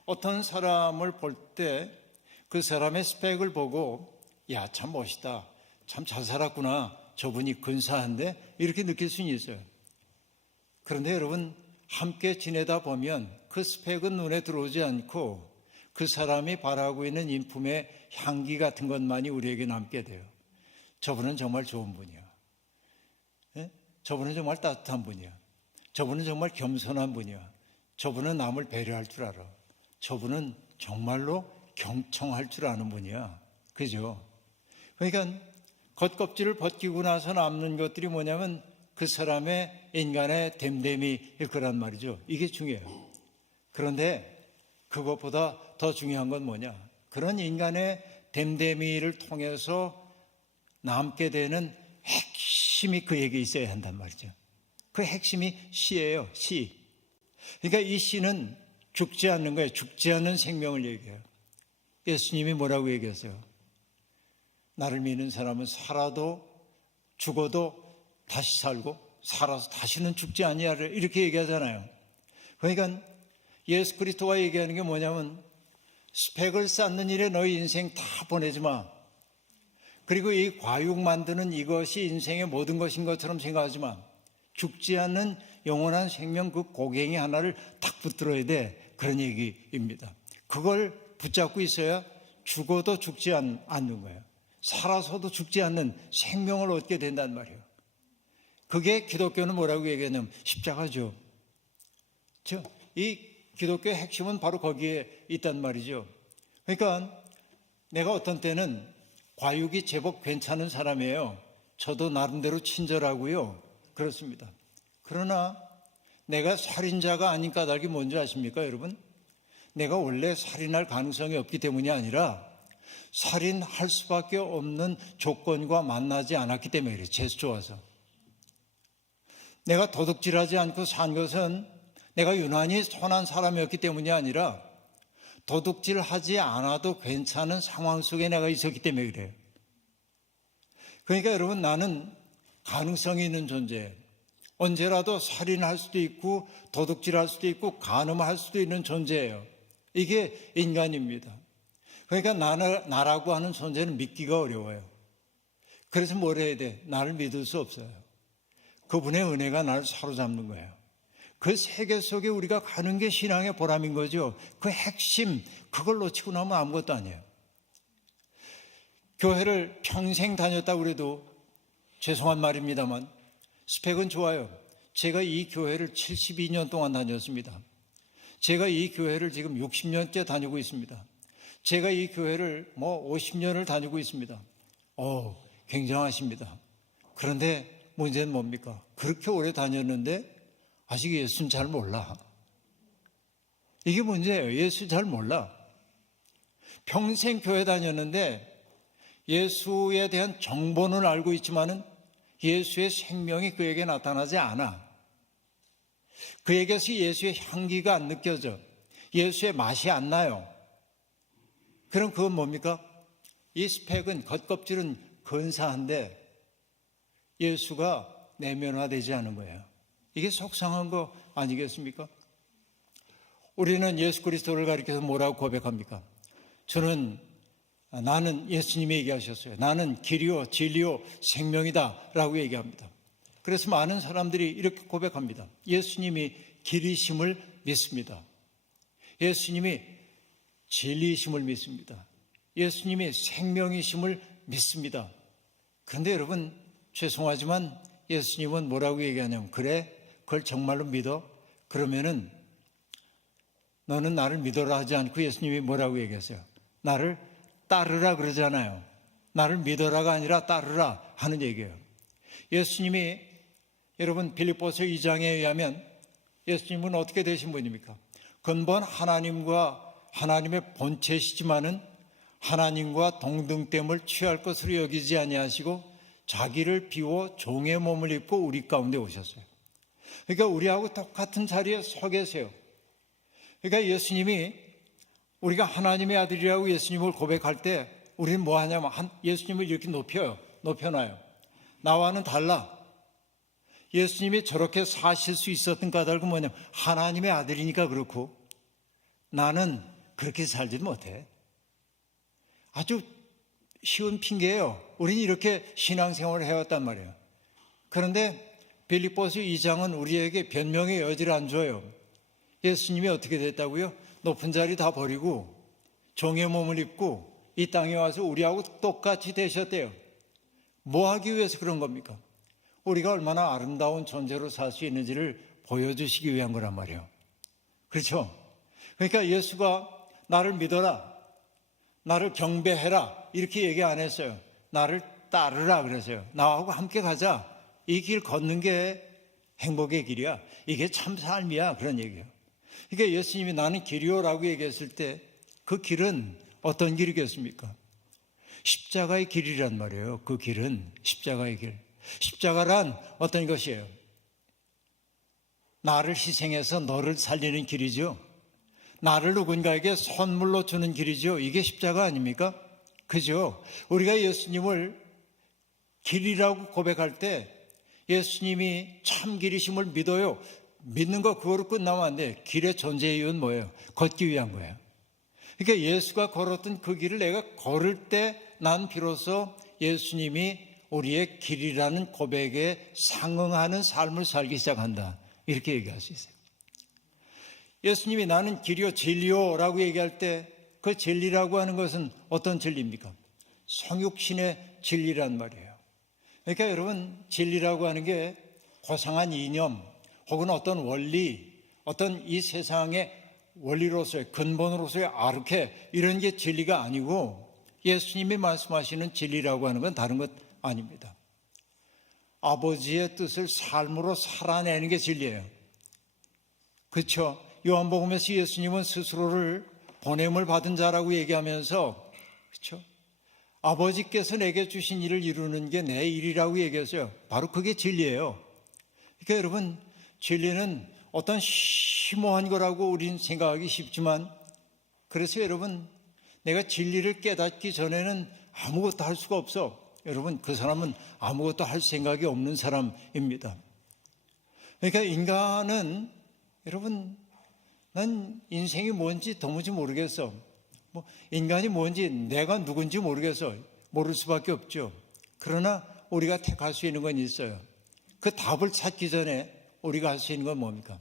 어떤 사람을 볼 때 그 사람의 스펙을 보고 야, 참 멋있다. 참 잘 살았구나. 저분이 근사한데 이렇게 느낄 수는 있어요. 그런데 여러분, 함께 지내다 보면 그 스펙은 눈에 들어오지 않고 그 사람이 바라고 있는 인품의 향기 같은 것만이 우리에게 남게 돼요. 저분은 정말 좋은 분이야. 예? 저분은 정말 따뜻한 분이야. 저분은 정말 겸손한 분이야. 저분은 남을 배려할 줄 알아. 저분은 정말로 경청할 줄 아는 분이야. 그죠? 그러니까 겉껍질을 벗기고 나서 남는 것들이 뭐냐면 그 사람의 인간의 됨됨이일 거란 말이죠. 이게 중요해요. 그런데 그것보다 더 중요한 건 뭐냐? 그런 인간의 됨됨이를 통해서 남게 되는 핵심이 그에게 있어야 한단 말이죠. 그 핵심이 씨예요. 씨. 그러니까 이 씨는 죽지 않는 거예요. 죽지 않는 생명을 얘기해요. 예수님이 뭐라고 얘기했어요? 나를 믿는 사람은 살아도 죽어도 다시 살고 살아서 다시는 죽지 아니하리라 이렇게 얘기하잖아요. 그러니까 예수 그리스도가 얘기하는 게 뭐냐면 스펙을 쌓는 일에 너희 인생 다 보내지 마. 그리고 이 과육 만드는 이것이 인생의 모든 것인 것처럼 생각하지 마. 죽지 않는 영원한 생명 그 고갱이 하나를 딱 붙들어야 돼. 그런 얘기입니다. 그걸 붙잡고 있어야 죽어도 죽지 않는 거예요. 살아서도 죽지 않는 생명을 얻게 된단 말이에요. 그게 기독교는 뭐라고 얘기하냐면 십자가죠. 이 기독교의 핵심은 바로 거기에 있단 말이죠. 그러니까 내가 어떤 때는 과육이 제법 괜찮은 사람이에요. 저도 나름대로 친절하고요. 그렇습니다. 그러나 내가 살인자가 아닌 까닭이 뭔지 아십니까, 여러분? 내가 원래 살인할 가능성이 없기 때문이 아니라 살인할 수밖에 없는 조건과 만나지 않았기 때문에 그래요. 재수 좋아서. 내가 도둑질하지 않고 산 것은 내가 유난히 선한 사람이었기 때문이 아니라 도둑질하지 않아도 괜찮은 상황 속에 내가 있었기 때문에 그래요. 그러니까 여러분, 나는 가능성이 있는 존재예요. 언제라도 살인할 수도 있고 도둑질할 수도 있고 간음할 수도 있는 존재예요. 이게 인간입니다. 그러니까 나라고 하는 존재는 믿기가 어려워요. 그래서 뭘 해야 돼? 나를 믿을 수 없어요. 그분의 은혜가 나를 사로잡는 거예요. 그 세계 속에 우리가 가는 게 신앙의 보람인 거죠. 그 핵심, 그걸 놓치고 나면 아무것도 아니에요. 교회를 평생 다녔다고 그래도 죄송한 말입니다만 스펙은 좋아요. 제가 이 교회를 72년 동안 다녔습니다. 제가 이 교회를 지금 60년째 다니고 있습니다. 제가 이 교회를 50년을 다니고 있습니다. 굉장하십니다. 그런데 문제는 뭡니까? 그렇게 오래 다녔는데 아직 예수는 잘 몰라. 이게 문제예요. 예수 잘 몰라. 평생 교회 다녔는데 예수에 대한 정보는 알고 있지만은 예수의 생명이 그에게 나타나지 않아. 그에게서 예수의 향기가 안 느껴져. 예수의 맛이 안 나요. 그럼 그건 뭡니까? 이 스펙은, 겉껍질은 근사한데 예수가 내면화되지 않은 거예요. 이게 속상한 거 아니겠습니까? 우리는 예수 그리스도를 가리켜서 뭐라고 고백합니까? 나는 예수님이 얘기하셨어요. 나는 길이요 진리요 생명이다 라고 얘기합니다. 그래서 많은 사람들이 이렇게 고백합니다. 예수님이 길이심을 믿습니다. 예수님이 진리이심을 믿습니다. 예수님이 생명이심을 믿습니다. 그런데 여러분, 죄송하지만 예수님은 뭐라고 얘기하냐면, 그래? 그걸 정말로 믿어? 그러면은 너는 나를 믿어라 하지 않고 예수님이 뭐라고 얘기했어요? 나를 따르라 그러잖아요. 나를 믿어라가 아니라 따르라 하는 얘기예요. 예수님이, 여러분, 빌립보서 2장에 의하면 예수님은 어떻게 되신 분입니까? 근본 하나님의 본체시지만은 하나님과 동등됨을 취할 것으로 여기지 아니하시고 자기를 비워 종의 몸을 입고 우리 가운데 오셨어요. 그러니까 우리하고 똑같은 자리에 서 계세요. 그러니까 예수님이, 우리가 하나님의 아들이라고 예수님을 고백할 때 우리는 뭐 하냐면 예수님을 이렇게 높여놔요. 나와는 달라. 예수님이 저렇게 사실 수 있었던 까닭은 뭐냐면 하나님의 아들이니까 그렇고 나는 그렇게 살지도 못해. 아주 쉬운 핑계예요. 우리는 이렇게 신앙생활을 해왔단 말이에요. 그런데 빌립보서 2장은 우리에게 변명의 여지를 안 줘요. 예수님이 어떻게 됐다고요? 높은 자리 다 버리고 종의 몸을 입고 이 땅에 와서 우리하고 똑같이 되셨대요. 뭐 하기 위해서 그런 겁니까? 우리가 얼마나 아름다운 존재로 살 수 있는지를 보여주시기 위한 거란 말이에요. 그렇죠? 그러니까 예수가 나를 믿어라, 나를 경배해라 이렇게 얘기 안 했어요. 나를 따르라 그랬어요. 나하고 함께 가자. 이 길 걷는 게 행복의 길이야. 이게 참 삶이야. 그런 얘기예요. 그러니까 예수님이 나는 길이요라고 얘기했을 때 그 길은 어떤 길이겠습니까? 십자가의 길이란 말이에요. 그 길은 십자가의 길. 십자가란 어떤 것이에요? 나를 희생해서 너를 살리는 길이죠. 나를 누군가에게 선물로 주는 길이죠. 이게 십자가 아닙니까? 그죠? 우리가 예수님을 길이라고 고백할 때 예수님이 참 길이심을 믿어요. 믿는 거 그거로 끝나면 안 돼. 길의 존재 이유는 뭐예요? 걷기 위한 거예요. 그러니까 예수가 걸었던 그 길을 내가 걸을 때 난 비로소 예수님이 우리의 길이라는 고백에 상응하는 삶을 살기 시작한다. 이렇게 얘기할 수 있어요. 예수님이 나는 길이요 진리요 라고 얘기할 때 그 진리라고 하는 것은 어떤 진리입니까? 성육신의 진리란 말이에요. 그러니까 여러분, 진리라고 하는 게 고상한 이념 혹은 어떤 원리, 어떤 이 세상의 원리로서의 근본으로서의 아르케 이런 게 진리가 아니고 예수님이 말씀하시는 진리라고 하는 건 다른 것 아닙니다. 아버지의 뜻을 삶으로 살아내는 게 진리예요. 그렇죠? 요한복음에서 예수님은 스스로를 보냄을 받은 자라고 얘기하면서, 그렇죠? 아버지께서 내게 주신 일을 이루는 게 내 일이라고 얘기했어요. 바로 그게 진리예요. 그러니까 여러분, 진리는 어떤 심오한 거라고 우리는 생각하기 쉽지만, 그래서 여러분, 내가 진리를 깨닫기 전에는 아무것도 할 수가 없어. 여러분, 그 사람은 아무것도 할 생각이 없는 사람입니다. 그러니까 인간은, 여러분, 난 인생이 뭔지 도무지 모르겠어. 인간이 뭔지, 내가 누군지 모르겠어. 모를 수밖에 없죠. 그러나 우리가 택할 수 있는 건 있어요. 그 답을 찾기 전에 우리가 할 수 있는 건 뭡니까?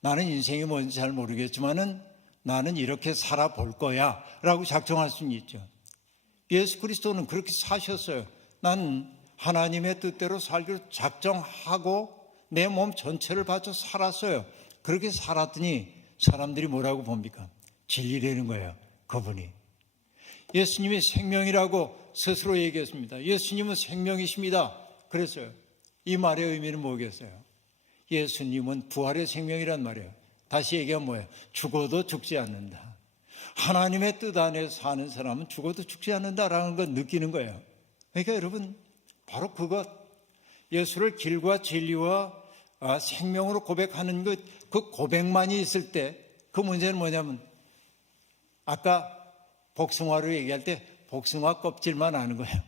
나는 인생이 뭔지 잘 모르겠지만은 나는 이렇게 살아볼 거야 라고 작정할 수는 있죠. 예수 그리스도는 그렇게 사셨어요. 난 하나님의 뜻대로 살기로 작정하고 내 몸 전체를 바쳐 살았어요. 그렇게 살았더니 사람들이 뭐라고 봅니까? 진리되는 거예요. 그분이. 예수님이 생명이라고 스스로 얘기했습니다. 예수님은 생명이십니다. 그랬어요. 이 말의 의미는 뭐겠어요? 예수님은 부활의 생명이란 말이에요. 다시 얘기하면 뭐예요? 죽어도 죽지 않는다. 하나님의 뜻 안에 사는 사람은 죽어도 죽지 않는다라는 걸 느끼는 거예요. 그러니까 여러분, 바로 그것, 예수를 길과 진리와 생명으로 고백하는 그 고백만이 있을 때 그 문제는 뭐냐면 아까 복숭아로 얘기할 때 복숭아 껍질만 아는 거예요.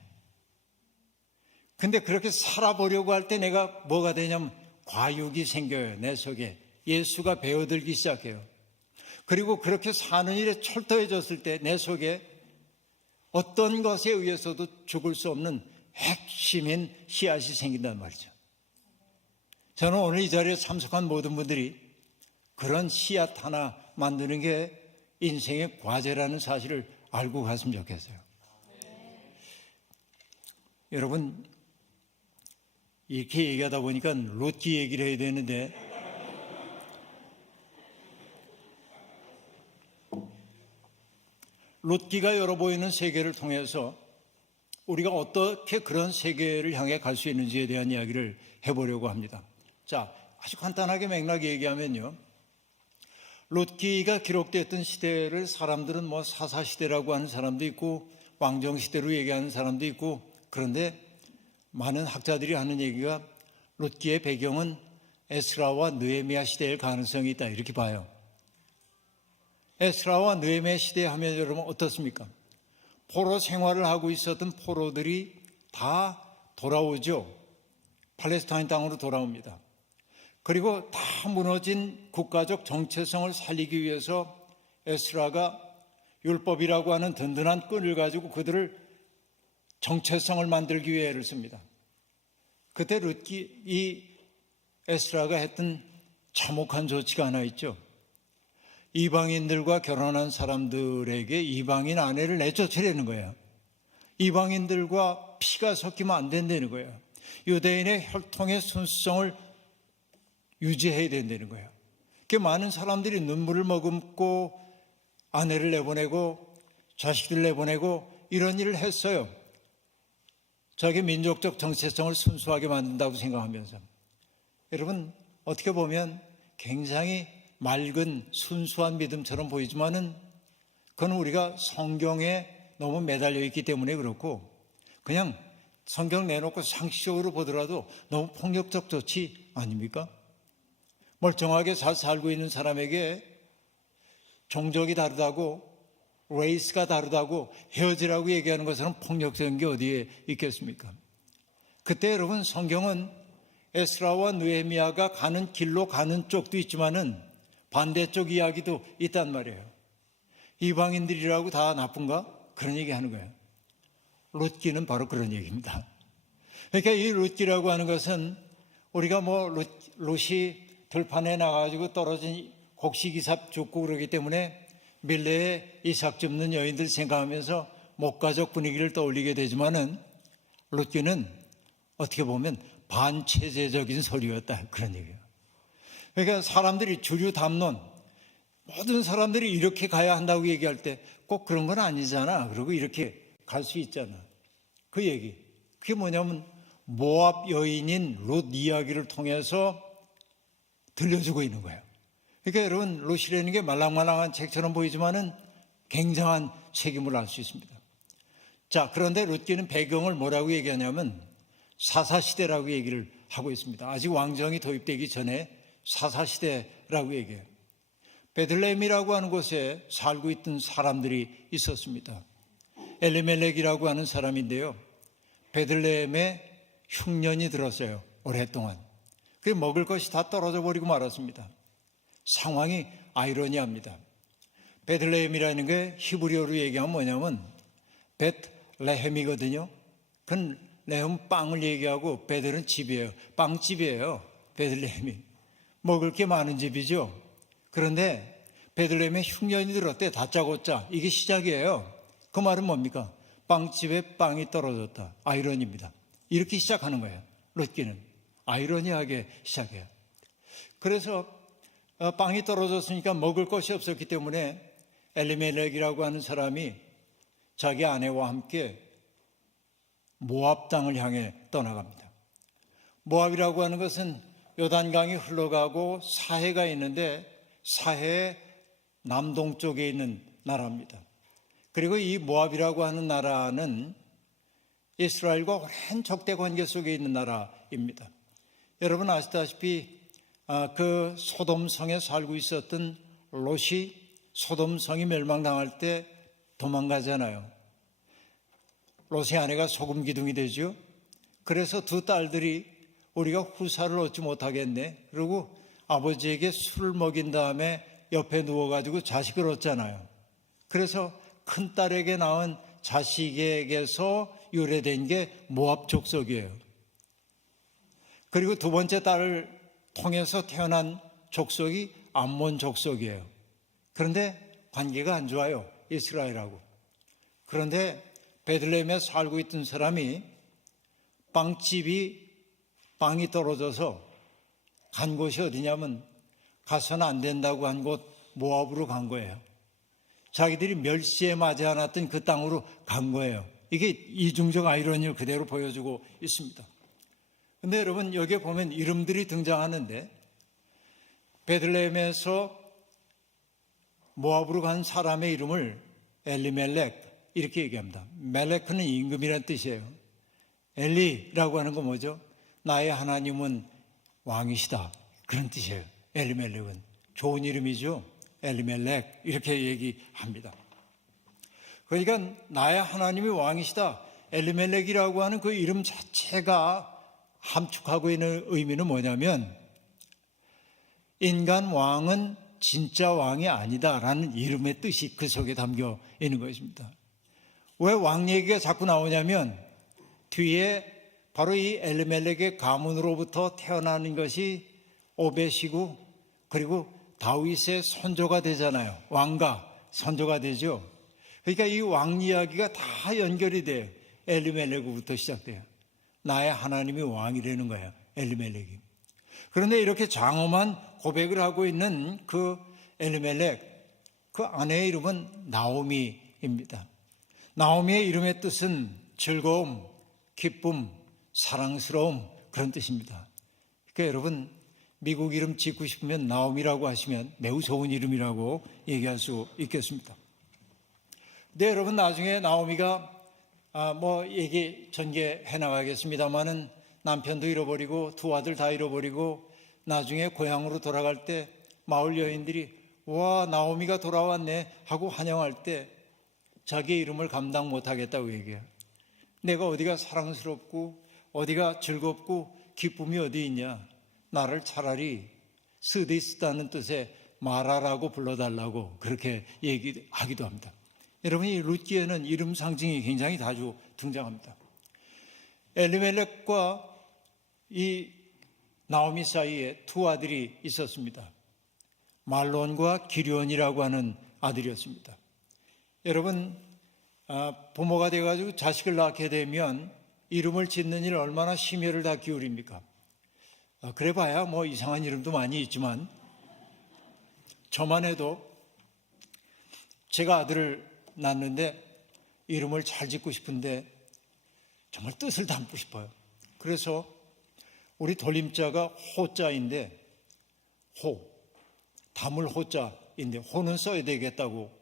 근데 그렇게 살아보려고 할 때 내가 뭐가 되냐면 과욕이 생겨요. 내 속에 예수가 배어들기 시작해요. 그리고 그렇게 사는 일에 철저해졌을 때 내 속에 어떤 것에 의해서도 죽을 수 없는 핵심인 씨앗이 생긴단 말이죠. 저는 오늘 이 자리에 참석한 모든 분들이 그런 씨앗 하나 만드는 게 인생의 과제라는 사실을 알고 갔으면 좋겠어요. 여러분, 이렇게 얘기하다 보니까 롯기 얘기를 해야 되는데 롯기가 열어 보이는 세계를 통해서 우리가 어떻게 그런 세계를 향해 갈 수 있는지에 대한 이야기를 해보려고 합니다. 자, 아주 간단하게 맥락 얘기하면요. 롯기가 기록됐던 시대를 사람들은 뭐 사사시대라고 하는 사람도 있고 왕정시대로 얘기하는 사람도 있고, 그런데 많은 학자들이 하는 얘기가 롯기의 배경은 에스라와 느헤미야 시대일 가능성이 있다 이렇게 봐요. 에스라와 느헤미야 시대 하면 여러분 어떻습니까? 포로 생활을 하고 있었던 포로들이 다 돌아오죠. 팔레스타인 땅으로 돌아옵니다. 그리고 다 무너진 국가적 정체성을 살리기 위해서 에스라가 율법이라고 하는 든든한 끈을 가지고 그들을 정체성을 만들기 위해 애를 씁니다. 그때 이 에스라가 했던 참혹한 조치가 하나 있죠. 이방인들과 결혼한 사람들에게 이방인 아내를 내쫓으려는 거예요. 이방인들과 피가 섞이면 안 된다는 거예요. 유대인의 혈통의 순수성을 유지해야 된다는 거예요. 그 많은 사람들이 눈물을 머금고 아내를 내보내고 자식들 내보내고 이런 일을 했어요. 자기 민족적 정체성을 순수하게 만든다고 생각하면서. 여러분, 어떻게 보면 굉장히 맑은 순수한 믿음처럼 보이지만은 그건 우리가 성경에 너무 매달려 있기 때문에 그렇고, 그냥 성경 내놓고 상식적으로 보더라도 너무 폭력적 조치 아닙니까? 멀쩡하게 잘 살고 있는 사람에게 종족이 다르다고, 레이스가 다르다고 헤어지라고 얘기하는 것은 폭력적인 게 어디에 있겠습니까? 그때 여러분, 성경은 에스라와 느헤미야가 가는 길로 가는 쪽도 있지만은 반대쪽 이야기도 있단 말이에요. 이방인들이라고 다 나쁜가? 그런 얘기 하는 거예요. 롯기는 바로 그런 얘기입니다. 그러니까 이 롯기라고 하는 것은 우리가 뭐 롯이 들판에 나가지고 떨어진 곡식이삽 줍고 그러기 때문에 밀레에 이삭 줍는 여인들 생각하면서 목가족 분위기를 떠올리게 되지만은 롯기는 어떻게 보면 반체제적인 소리였다 그런 얘기예요. 그러니까 사람들이 주류 담론, 모든 사람들이 이렇게 가야 한다고 얘기할 때 꼭 그런 건 아니잖아. 그리고 이렇게 갈 수 있잖아. 그 얘기. 그게 뭐냐면 모압 여인인 롯 이야기를 통해서 들려주고 있는 거예요. 그러니까 여러분, 롯이라는 게 말랑말랑한 책처럼 보이지만은 굉장한 책임을 알 수 있습니다. 자, 그런데 롯기는 배경을 뭐라고 얘기하냐면 사사시대라고 얘기를 하고 있습니다. 아직 왕정이 도입되기 전에 사사시대라고 얘기해요. 베들레헴이라고 하는 곳에 살고 있던 사람들이 있었습니다. 엘리멜렉이라고 하는 사람인데요. 베들레헴에 흉년이 들었어요. 오랫동안. 그 먹을 것이 다 떨어져 버리고 말았습니다. 상황이 아이러니합니다. 베들레헴이라는 게 히브리어로 얘기하면 뭐냐면 벳레헴이거든요. 그건 레온 빵을 얘기하고 베들은 집이에요. 빵집이에요. 베들레헴이. 먹을 게 많은 집이죠. 그런데 베들레헴에 흉년이 들었대. 다짜고짜. 이게 시작이에요. 그 말은 뭡니까? 빵집에 빵이 떨어졌다. 아이러니입니다. 이렇게 시작하는 거예요. 룻기는. 아이러니하게 시작해요. 그래서 빵이 떨어졌으니까 먹을 것이 없었기 때문에 엘리멜렉이라고 하는 사람이 자기 아내와 함께 모압 땅을 향해 떠나갑니다. 모압이라고 하는 것은 요단강이 흘러가고 사해가 있는데 사해의 남동쪽에 있는 나라입니다. 그리고 이 모압이라고 하는 나라는 이스라엘과 오랜 적대 관계 속에 있는 나라입니다. 여러분 아시다시피 그 소돔성에 살고 있었던 롯이 소돔성이 멸망당할 때 도망가잖아요. 롯의 아내가 소금 기둥이 되죠. 그래서 두 딸들이 우리가 후사를 얻지 못하겠네. 그리고 아버지에게 술을 먹인 다음에 옆에 누워가지고 자식을 얻잖아요. 그래서 큰 딸에게 낳은 자식에게서 유래된 게 모압 족속이에요. 그리고 두 번째 딸을 통해서 태어난 족속이 암몬 족속이에요. 그런데 관계가 안 좋아요. 이스라엘하고. 그런데 베들레헴에 살고 있던 사람이 빵이 떨어져서 간 곳이 어디냐면 가서는 안 된다고 한 곳 모압으로 간 거예요. 자기들이 멸시에 맞지 않았던 그 땅으로 간 거예요. 이게 이중적 아이러니를 그대로 보여주고 있습니다. 그런데 여러분 여기에 보면 이름들이 등장하는데 베들레헴에서 모압으로 간 사람의 이름을 엘리멜렉 이렇게 얘기합니다. 멜렉은 임금이라는 뜻이에요. 엘리라고 하는 건 뭐죠? 나의 하나님은 왕이시다. 그런 뜻이에요. 엘리멜렉은. 좋은 이름이죠. 엘리멜렉 이렇게 얘기합니다. 그러니까 나의 하나님이 왕이시다. 엘리멜렉이라고 하는 그 이름 자체가 함축하고 있는 의미는 뭐냐면 인간 왕은 진짜 왕이 아니다라는 이름의 뜻이 그 속에 담겨 있는 것입니다. 왜 왕 얘기가 자꾸 나오냐면 뒤에 바로 이 엘리멜렉의 가문으로부터 태어나는 것이 오벳이고 그리고 다윗의 선조가 되잖아요. 왕가 선조가 되죠. 그러니까 이 왕 이야기가 다 연결이 돼요. 엘리멜렉부터 시작돼요. 나의 하나님이 왕이라는 거예요. 엘리멜렉이. 그런데 이렇게 장엄한 고백을 하고 있는 그 엘리멜렉, 그 아내의 이름은 나오미입니다. 나오미의 이름의 뜻은 즐거움, 기쁨, 사랑스러움 그런 뜻입니다. 그러니까 여러분 미국 이름 짓고 싶으면 나오미라고 하시면 매우 좋은 이름이라고 얘기할 수 있겠습니다. 근데 여러분 나중에 나오미가 얘기 전개해 나가겠습니다만은 남편도 잃어버리고 두 아들 다 잃어버리고 나중에 고향으로 돌아갈 때 마을 여인들이 와 나오미가 돌아왔네 하고 환영할 때 자기의 이름을 감당 못하겠다고 얘기해요. 내가 어디가 사랑스럽고 어디가 즐겁고 기쁨이 어디 있냐. 나를 차라리 스디스다는 뜻의 마라라고 불러달라고 그렇게 얘기하기도 합니다. 여러분 이 룻기에는 이름 상징이 굉장히 자주 등장합니다. 엘리멜렉과 이 나오미 사이에 두 아들이 있었습니다. 말론과 기련이라고 하는 아들이었습니다. 여러분 부모가 돼가지고 자식을 낳게 되면 이름을 짓는 일 얼마나 심혈을 다 기울입니까? 그래봐야 이상한 이름도 많이 있지만 저만 해도 제가 아들을 낳는데 이름을 잘 짓고 싶은데 정말 뜻을 담고 싶어요. 그래서 우리 돌림자가 호자인데 담을 호자인데 호는 써야 되겠다고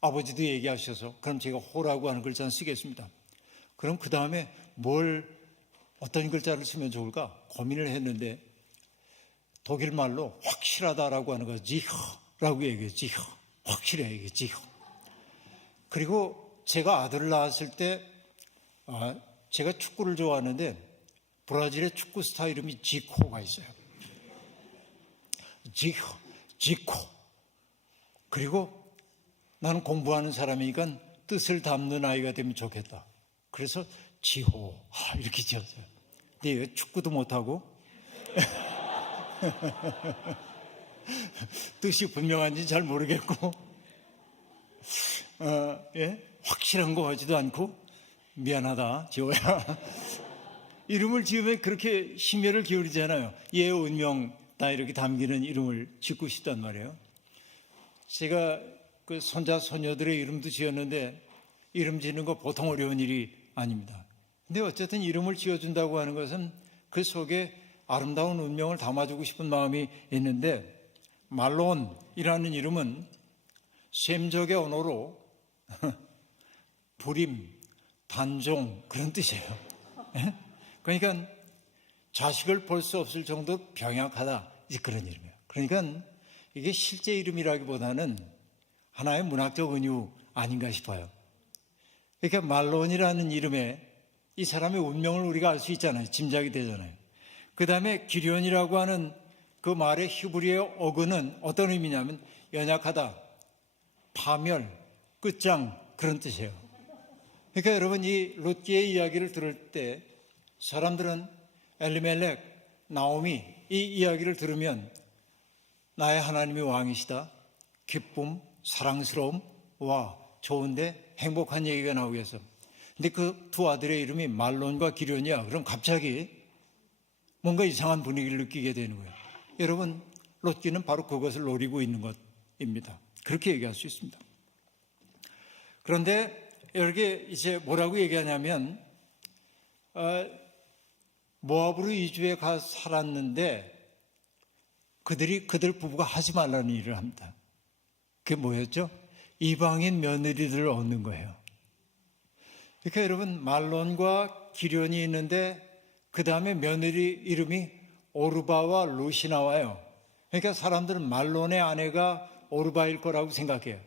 아버지도 얘기하셔서 그럼 제가 호라고 하는 글자는 쓰겠습니다. 그럼 그 다음에 어떤 글자를 쓰면 좋을까 고민을 했는데 독일 말로 확실하다라고 하는 거 지허라고 얘기해요. 지허 확실해 이게 지허. 그리고 제가 아들을 낳았을 때 제가 축구를 좋아하는데 브라질의 축구 스타 이름이 지코가 있어요. 지코. 그리고 나는 공부하는 사람이니까 뜻을 담는 아이가 되면 좋겠다. 그래서 지호 이렇게 지었어요. 근데 왜 축구도 못하고 뜻이 분명한지 잘 모르겠고 확실한 거 하지도 않고 미안하다 지호야. 이름을 지으면 그렇게 심혈을 기울이잖아요. 얘의 운명 다 이렇게 담기는 이름을 짓고 싶단 말이에요. 제가 그 손자 손녀들의 이름도 지었는데 이름 짓는 거 보통 어려운 일이 아닙니다. 근데 어쨌든 이름을 지어준다고 하는 것은 그 속에 아름다운 운명을 담아주고 싶은 마음이 있는데, 말론이라는 이름은 셈적의 언어로 불임, 단종 그런 뜻이에요. 그러니까 자식을 볼 수 없을 정도로 병약하다, 이제 그런 이름이에요. 그러니까 이게 실제 이름이라기보다는 하나의 문학적 은유 아닌가 싶어요. 그러니까 말론이라는 이름에 이 사람의 운명을 우리가 알 수 있잖아요. 짐작이 되잖아요. 그 다음에 기련이라고 하는 그 말의 히브리어 어근은 어떤 의미냐면 연약하다, 파멸, 끝장 그런 뜻이에요. 그러니까 여러분, 이 롯기의 이야기를 들을 때 사람들은 엘리멜렉, 나오미 이 이야기를 들으면 나의 하나님이 왕이시다, 기쁨, 사랑스러움, 와 좋은데 행복한 얘기가 나오겠어. 근데 그 두 아들의 이름이 말론과 기련이야. 그럼 갑자기 뭔가 이상한 분위기를 느끼게 되는 거예요. 여러분, 롯기는 바로 그것을 노리고 있는 것입니다. 그렇게 얘기할 수 있습니다. 그런데 여기 이제 뭐라고 얘기하냐면 모압으로 이주해 가 살았는데 그들 부부가 하지 말라는 일을 합니다. 그게 뭐였죠? 이방인 며느리들을 얻는 거예요. 그러니까 여러분, 말론과 기련이 있는데 그 다음에 며느리 이름이 오르바와 롯이 나와요. 그러니까 사람들은 말론의 아내가 오르바일 거라고 생각해요.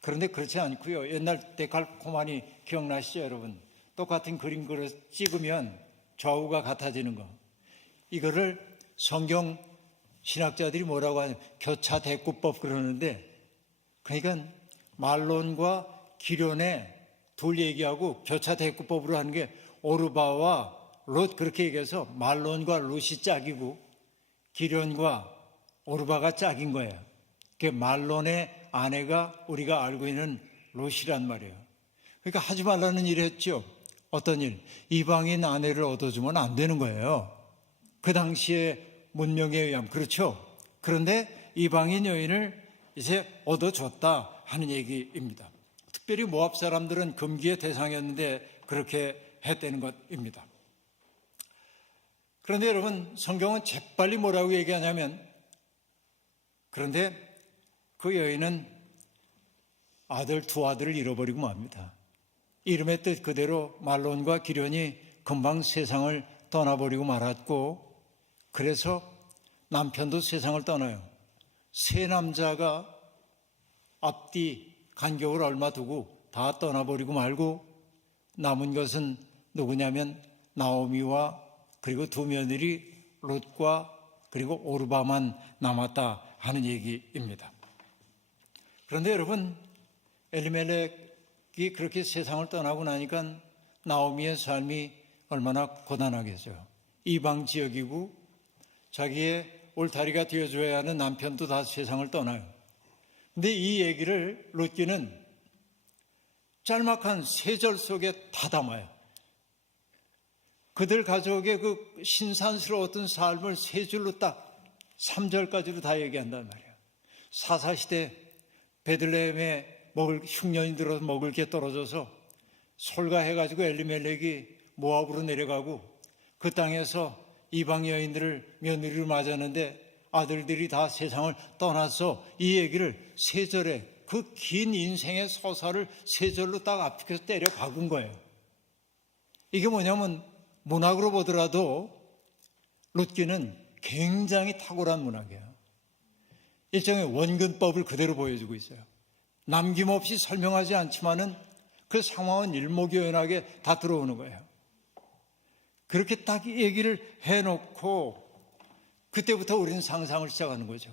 그런데 그렇지 않고요. 옛날 데칼코마니 기억나시죠, 여러분? 똑같은 그림 그릇 찍으면 좌우가 같아지는 거. 이거를 성경 신학자들이 뭐라고 하냐면 교차 대꾸법 그러는데, 그러니까 말론과 기련의 둘 얘기하고 교차 대꾸법으로 하는 게 오르바와 롯, 그렇게 얘기해서 말론과 롯이 짝이고 기련과 오르바가 짝인 거예요. 그게 말론의 아내가 우리가 알고 있는 롯이란 말이에요. 그러니까 하지 말라는 일을 했죠. 어떤 일? 이방인 아내를 얻어주면 안 되는 거예요. 그 당시의 문명에 의하면. 그렇죠. 그런데 이방인 여인을 이제 얻어줬다 하는 얘기입니다. 특별히 모압 사람들은 금기의 대상이었는데 그렇게 했다는 것입니다. 그런데 여러분, 성경은 재빨리 뭐라고 얘기하냐면, 그런데 그 여인은 두 아들을 잃어버리고 맙니다. 이름의 뜻 그대로 말론과 기련이 금방 세상을 떠나버리고 말았고, 그래서 남편도 세상을 떠나요. 세 남자가 앞뒤 간격을 얼마 두고 다 떠나버리고 말고 남은 것은 누구냐면 나오미와 그리고 두 며느리 롯과 그리고 오르바만 남았다 하는 얘기입니다. 그런데 여러분, 엘리멜렉이 그렇게 세상을 떠나고 나니까 나오미의 삶이 얼마나 고단하겠어요. 이방 지역이고 자기의 울타리가 되어줘야 하는 남편도 다 세상을 떠나요. 근데 이 얘기를 롯기는 짤막한 세 절 속에 다 담아요. 그들 가족의 그 신산스러웠던 삶을 세 줄로 딱 3절까지로 다 얘기한단 말이에요. 사사시대 베들레헴에 흉년이 들어서 먹을 게 떨어져서 솔가해가지고 엘리멜렉이 모압으로 내려가고 그 땅에서 이방 여인들을 며느리로 맞았는데 아들들이 다 세상을 떠나서 이 얘기를 세 절에, 그 긴 인생의 서사를 세 절로 딱 앞에서 때려 박은 거예요. 이게 뭐냐면 문학으로 보더라도 롯기는 굉장히 탁월한 문학이에요. 일종의 원근법을 그대로 보여주고 있어요. 남김없이 설명하지 않지만은 그 상황은 일목요연하게 다 들어오는 거예요. 그렇게 딱 얘기를 해놓고 그때부터 우리는 상상을 시작하는 거죠.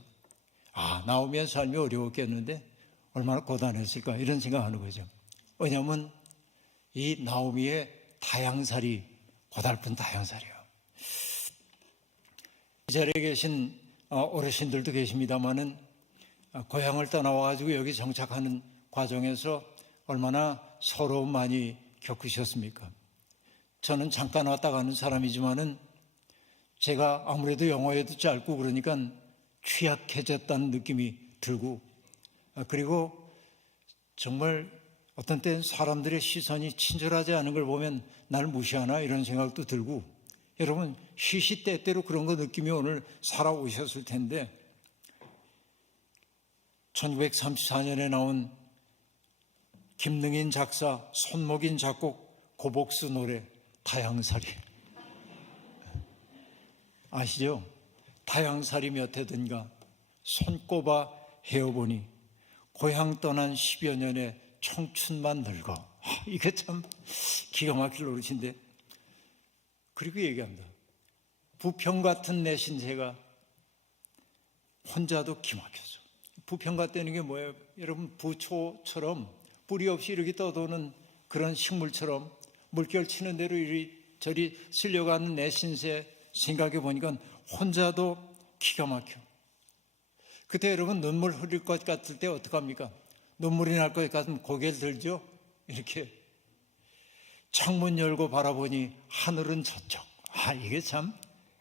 나오미의 삶이 어려웠겠는데 얼마나 고단했을까, 이런 생각하는 거죠. 왜냐하면 이 나오미의 다양살이, 고달픈 다양살이요. 이 자리에 계신 어르신들도 계십니다마는 고향을 떠나와가지고 여기 정착하는 과정에서 얼마나 서러움 많이 겪으셨습니까? 저는 잠깐 왔다 가는 사람이지만은 제가 아무래도 영어에도 짧고 그러니까 취약해졌다는 느낌이 들고, 그리고 정말 어떤 때는 사람들의 시선이 친절하지 않은 걸 보면 날 무시하나 이런 생각도 들고, 여러분 시시때때로 그런 거 느낌이 오늘 살아오셨을 텐데 1934년에 나온 김능인 작사, 손목인 작곡, 고복수 노래 다양살이 아시죠? 다양살이 몇 해든가 손꼽아 헤어보니 고향 떠난 10여 년의 청춘만 늙어. 이게 참 기가 막힐 노릇인데, 그리고 얘기합니다. 부평 같은 내 신세가 혼자도 기막혀서. 부평 같다는 게 뭐예요? 여러분, 부초처럼 뿌리 없이 이렇게 떠도는 그런 식물처럼 물결 치는 대로 이리저리 쓸려가는 내 신세 생각해 보니까 혼자도 기가 막혀. 그때 여러분 눈물 흘릴 것 같을 때 어떡합니까? 눈물이 날 것 같으면 고개를 들죠? 이렇게 창문 열고 바라보니 하늘은 저쪽. 이게 참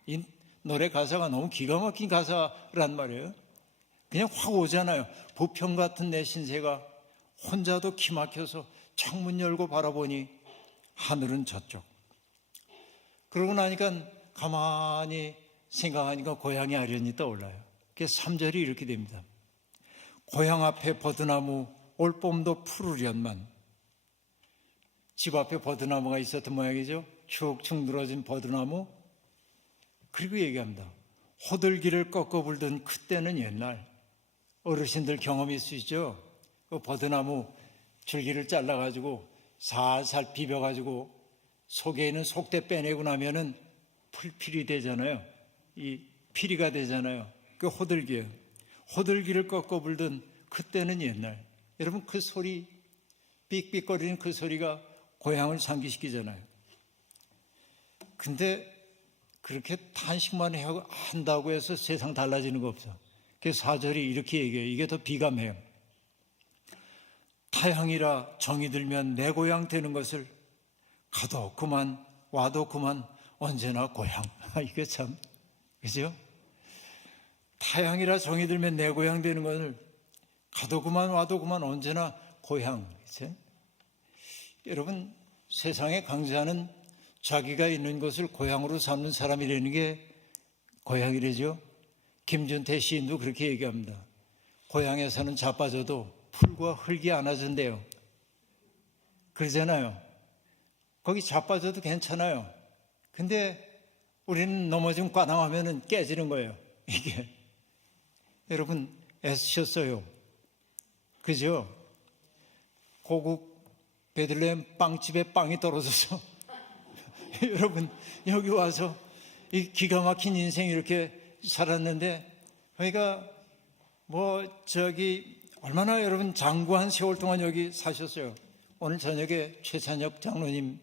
이 노래 가사가 너무 기가 막힌 가사란 말이에요. 그냥 확 오잖아요. 부평 같은 내 신세가 혼자도 기막혀서 창문 열고 바라보니 하늘은 저쪽. 그러고 나니까 가만히 생각하니까 고향이 아련히 떠올라요. 그래서 3절이 이렇게 됩니다. 고향 앞에 버드나무 올봄도 푸르련만. 집 앞에 버드나무가 있었던 모양이죠. 축축 늘어진 버드나무. 그리고 얘기합니다. 호들기를 꺾어 불던 그때는 옛날. 어르신들 경험이 있으시죠? 그 버드나무 줄기를 잘라가지고 살살 비벼가지고 속에 있는 속대 빼내고 나면은 풀필이 되잖아요. 이 피리가 되잖아요. 그 호들기예요. 호들기를 꺾어 불던 그때는 옛날. 여러분 그 소리, 삑삑거리는 그 소리가 고향을 상기시키잖아요. 근데 그렇게 탄식만 한다고 해서 세상 달라지는 거 없어. 그래서 4절이 이렇게 얘기해요. 이게 더 비감해요. 타향이라 정이 들면 내 고향 되는 것을 가도 그만 와도 그만 언제나 고향. 이게 참, 그죠? 타향이라 정이 들면 내 고향 되는 것을 가도 그만 와도 그만 언제나 고향. 그죠? 여러분 세상에 강조하는 자기가 있는 곳을 고향으로 삼는 사람이라는 게 고향이래죠. 김준태 시인도 그렇게 얘기합니다. 고향에서는 자빠져도 풀과 흙이 안아준대요. 그러잖아요. 거기 자빠져도 괜찮아요. 근데 우리는 넘어지면 꽈당하면 깨지는 거예요. 이게 여러분 애쓰셨어요. 그죠? 고국 베들레헴 빵집에 빵이 떨어져서 여러분 여기 와서 이 기가 막힌 인생 이렇게 살았는데, 그러니까 얼마나 여러분 장구한 세월 동안 여기 사셨어요. 오늘 저녁에 최찬혁 장로님이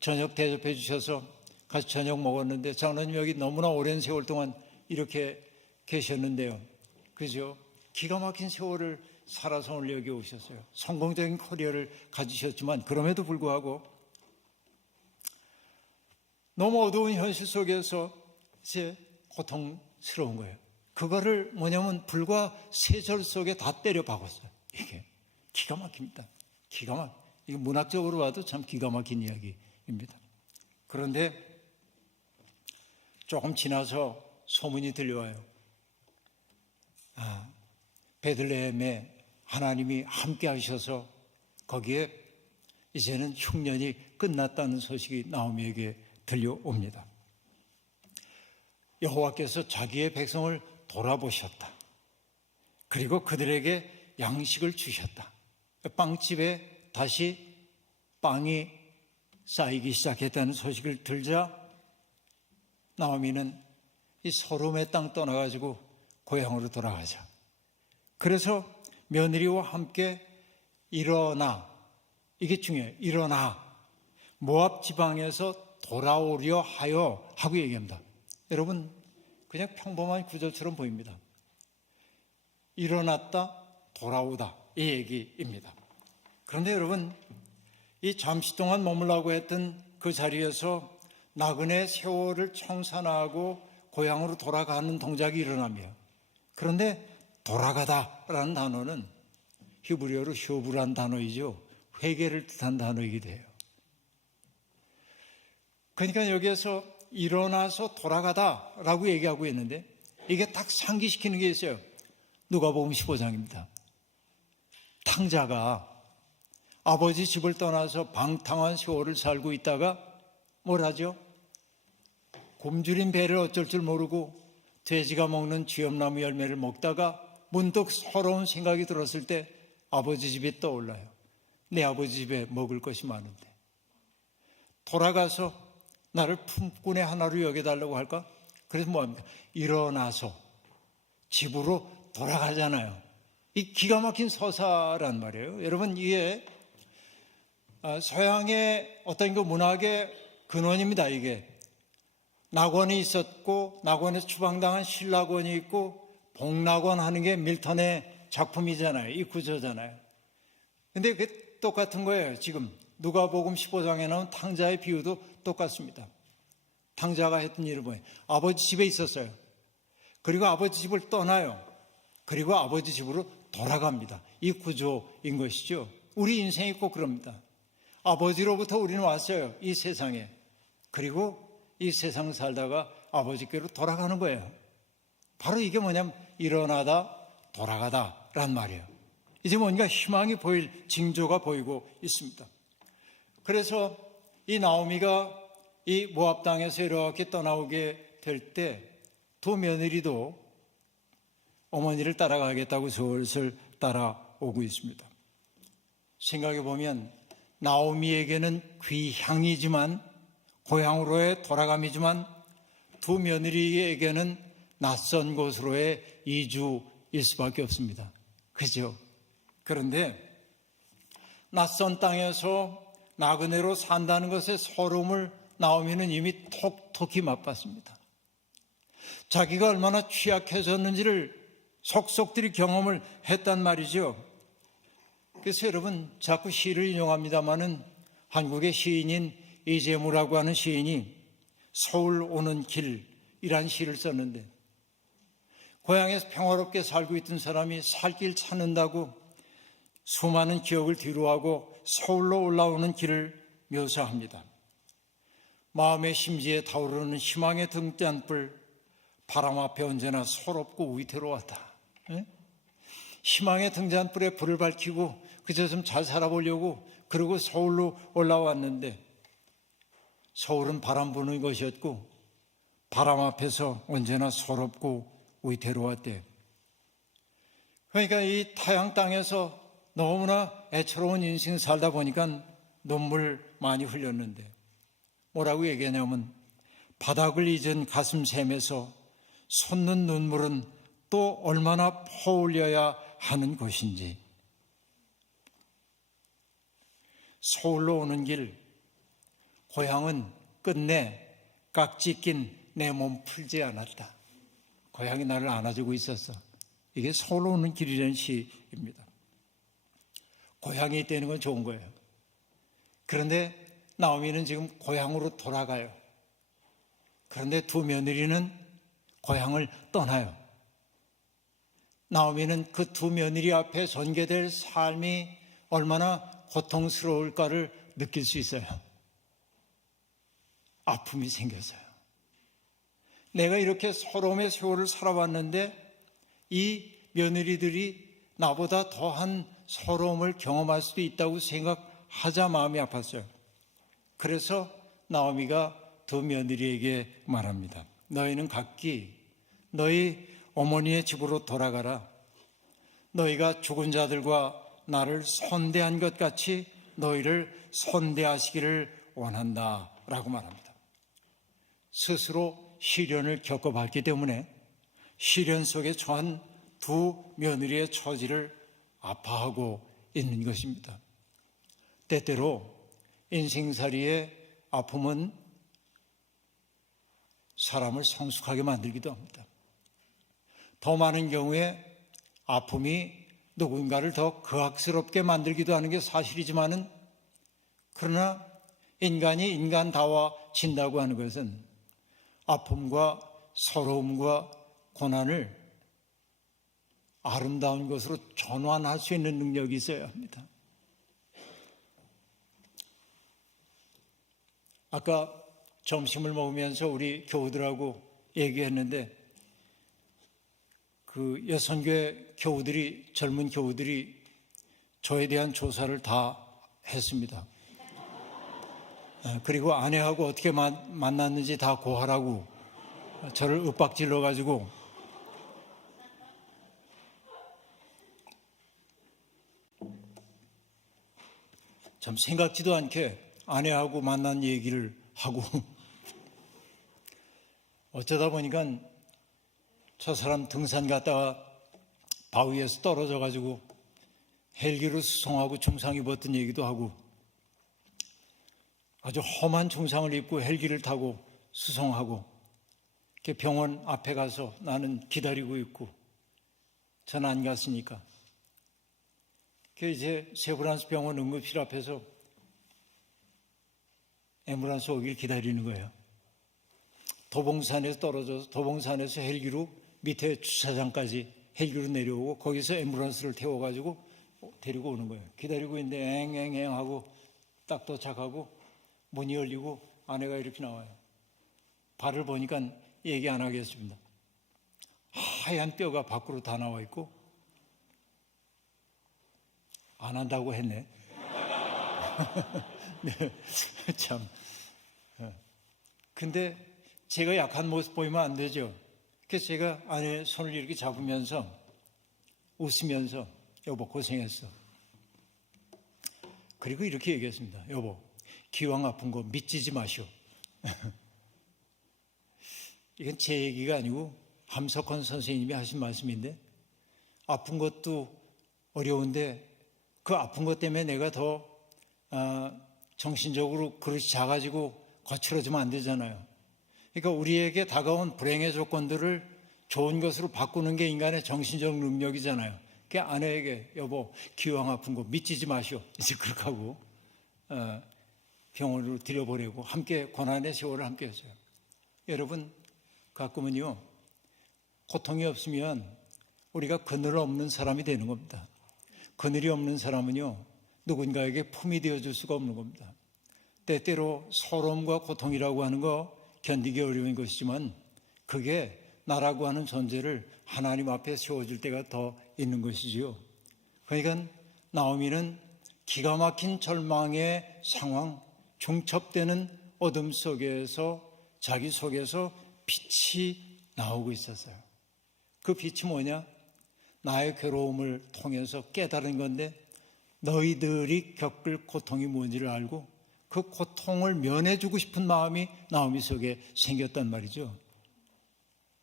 저녁 대접해 주셔서 같이 저녁 먹었는데, 장로님 여기 너무나 오랜 세월 동안 이렇게 계셨는데요. 그죠? 기가 막힌 세월을 살아서 오늘 여기 오셨어요. 성공적인 커리어를 가지셨지만 그럼에도 불구하고 너무 어두운 현실 속에서 이제 고통스러운 거예요. 그거를 뭐냐면 불과 3절 속에 다 때려 박았어요. 이게 기가 막힙니다. 이게 문학적으로 봐도 참 기가 막힌 이야기입니다. 그런데 조금 지나서 소문이 들려와요. 베들레헴에 하나님이 함께 하셔서 거기에 이제는 흉년이 끝났다는 소식이 나오미에게 들려옵니다. 여호와께서 자기의 백성을 돌아보셨다. 그리고 그들에게 양식을 주셨다. 빵집에 다시 빵이 쌓이기 시작했다는 소식을 들자 나오미는 이 소름의 땅 떠나가지고 고향으로 돌아가자. 그래서 며느리와 함께 일어나, 이게 중요해요. 일어나. 모압 지방에서 돌아오려 하여 하고 얘기합니다. 여러분, 그냥 평범한 구절처럼 보입니다. 일어났다, 돌아오다, 이 얘기입니다. 그런데 여러분, 이 잠시 동안 머물라고 했던 그 자리에서 나그네 세월을 청산하고 고향으로 돌아가는 동작이 일어나며, 그런데 돌아가다라는 단어는 히브리어로 쇼브란 단어이죠. 회개를 뜻한 단어이기도 해요. 그러니까 여기에서 일어나서 돌아가다라고 얘기하고 있는데, 이게 딱 상기시키는 게 있어요. 누가복음 15장입니다. 탕자가 아버지 집을 떠나서 방탕한 세월을 살고 있다가 뭘 하죠? 곰주린 배를 어쩔 줄 모르고 돼지가 먹는 쥐엄나무 열매를 먹다가 문득 서러운 생각이 들었을 때 아버지 집이 떠올라요. 내 아버지 집에 먹을 것이 많은데 돌아가서 나를 품꾼의 하나로 여겨달라고 할까? 그래서 뭐합니까? 일어나서 집으로 돌아가잖아요. 이 기가 막힌 서사란 말이에요. 여러분, 이게 서양의 어떤 그 문학의 근원입니다. 이게 낙원이 있었고 낙원에서 추방당한 신락원이 있고 복낙원 하는 게 밀턴의 작품이잖아요. 이 구조잖아요. 근데 그게 똑같은 거예요. 지금 누가복음 15장에 나온 탕자의 비유도 똑같습니다. 탕자가 했던 일을 뭐예요? 아버지 집에 있었어요. 그리고 아버지 집을 떠나요. 그리고 아버지 집으로 돌아갑니다. 이 구조인 것이죠. 우리 인생이 꼭 그럽니다. 아버지로부터 우리는 왔어요. 이 세상에. 그리고 이 세상을 살다가 아버지께로 돌아가는 거예요. 바로 이게 뭐냐면 일어나다 돌아가다란 말이에요. 이제 뭔가 희망이 보일 징조가 보이고 있습니다. 그래서 이 나오미가 이 모압 땅에서 이렇게 떠나오게 될 때 두 며느리도 어머니를 따라가겠다고 슬슬 따라오고 있습니다. 생각해 보면 나오미에게는 귀향이지만 고향으로의 돌아감이지만 두 며느리에게는 낯선 곳으로의 이주일 수밖에 없습니다. 그죠? 그런데 낯선 땅에서 나그네로 산다는 것의 서러움을 나오미는 이미 톡톡히 맛봤습니다. 자기가 얼마나 취약해졌는지를 속속들이 경험을 했단 말이죠. 그래서 여러분, 자꾸 시를 인용합니다마는 한국의 시인인 이재무라고 하는 시인이 서울 오는 길이란 시를 썼는데, 고향에서 평화롭게 살고 있던 사람이 살 길 찾는다고 수많은 기억을 뒤로하고 서울로 올라오는 길을 묘사합니다. 마음의 심지에 타오르는 희망의 등잔불, 바람 앞에 언제나 서럽고 위태로웠다. 희망의 등잔불에 불을 밝히고 그저 좀 잘 살아보려고 그러고 서울로 올라왔는데 서울은 바람 부는 것이었고 바람 앞에서 언제나 서럽고 위태로웠대. 그러니까 이 타양 땅에서 너무나 애처로운 인생 살다 보니까 눈물 많이 흘렸는데 뭐라고 얘기하냐면 바닥을 잊은 가슴 샘에서 솟는 눈물은 또 얼마나 퍼올려야 하는 것인지. 서울로 오는 길, 고향은 끝내 깍지 낀 내 몸 풀지 않았다. 고향이 나를 안아주고 있었어. 이게 서울로 오는 길이라는 시입니다. 고향이 있다는 건 좋은 거예요. 그런데 나오미는 지금 고향으로 돌아가요. 그런데 두 며느리는 고향을 떠나요. 나오미는 그 두 며느리 앞에 전개될 삶이 얼마나 고통스러울까를 느낄 수 있어요. 아픔이 생겨서요. 내가 이렇게 서러움의 세월을 살아왔는데 이 며느리들이 나보다 더한 서러움을 경험할 수도 있다고 생각하자 마음이 아팠어요. 그래서 나오미가 두 며느리에게 말합니다. 너희는 각기 너희 어머니의 집으로 돌아가라. 너희가 죽은 자들과 나를 선대한 것 같이 너희를 선대하시기를 원한다 라고 말합니다. 스스로 시련을 겪어봤기 때문에 시련 속에 처한 두 며느리의 처지를 아파하고 있는 것입니다. 때때로 인생살이의 아픔은 사람을 성숙하게 만들기도 합니다. 더 많은 경우에 아픔이 누군가를 더 거악스럽게 만들기도 하는 게 사실이지만은, 그러나 인간이 인간다워진다고 하는 것은 아픔과 서러움과 고난을 아름다운 것으로 전환할 수 있는 능력이 있어야 합니다. 아까 점심을 먹으면서 우리 교우들하고 얘기했는데, 그 여선교회 교우들이, 젊은 교우들이 저에 대한 조사를 다 했습니다. 그리고 아내하고 어떻게 만났는지 다 고하라고 저를 윽박질러 가지고, 참 생각지도 않게 아내하고 만난 얘기를 하고 어쩌다 보니까 저 사람 등산 갔다가 바위에서 떨어져 가지고 헬기로 수송하고 중상 입었던 얘기도 하고, 아주 험한 중상을 입고 헬기를 타고 수송하고, 병원 앞에 가서 나는 기다리고 있고, 전 안 갔으니까. 이제 세브란스 병원 응급실 앞에서 앰뷸런스 오길 기다리는 거예요. 도봉산에서 떨어져서 도봉산에서 헬기로 밑에 주차장까지 헬기로 내려오고, 거기서 앰뷸런스를 태워가지고 데리고 오는 거예요. 기다리고 있는데 앵앵앵 하고 딱 도착하고 문이 열리고 아내가 이렇게 나와요. 발을 보니까 얘기 안 하겠습니다. 하얀 뼈가 밖으로 다 나와 있고, 안 한다고 했네. 네, 참. 근데 제가 약한 모습 보이면 안 되죠. 그래서 제가 아내 손을 이렇게 잡으면서 웃으면서, 여보 고생했어. 그리고 이렇게 얘기했습니다. 여보, 기왕 아픈 거 믿지지 마시오. 이건 제 얘기가 아니고 함석헌 선생님이 하신 말씀인데, 아픈 것도 어려운데 그 아픈 것 때문에 내가 더 정신적으로 그릇이 작아지고 거칠어지면 안 되잖아요. 그러니까 우리에게 다가온 불행의 조건들을 좋은 것으로 바꾸는 게 인간의 정신적 능력이잖아요. 그러니까 아내에게 여보 기왕 아픈 거 믿지지 마시오. 이제 그렇게 하고 병원으로 들여보내고 함께 고난의 세월을 함께 했어요. 여러분, 가끔은요 고통이 없으면 우리가 그늘 없는 사람이 되는 겁니다. 그늘이 없는 사람은요 누군가에게 품이 되어줄 수가 없는 겁니다. 때때로 서러움과 고통이라고 하는 거 견디기 어려운 것이지만, 그게 나라고 하는 존재를 하나님 앞에 세워줄 때가 더 있는 것이지요. 그러니까 나오미는 기가 막힌 절망의 상황, 중첩되는 어둠 속에서 자기 속에서 빛이 나오고 있었어요. 그 빛이 뭐냐? 나의 괴로움을 통해서 깨달은 건데, 너희들이 겪을 고통이 뭔지를 알고 그 고통을 면해주고 싶은 마음이 나오미 속에 생겼단 말이죠.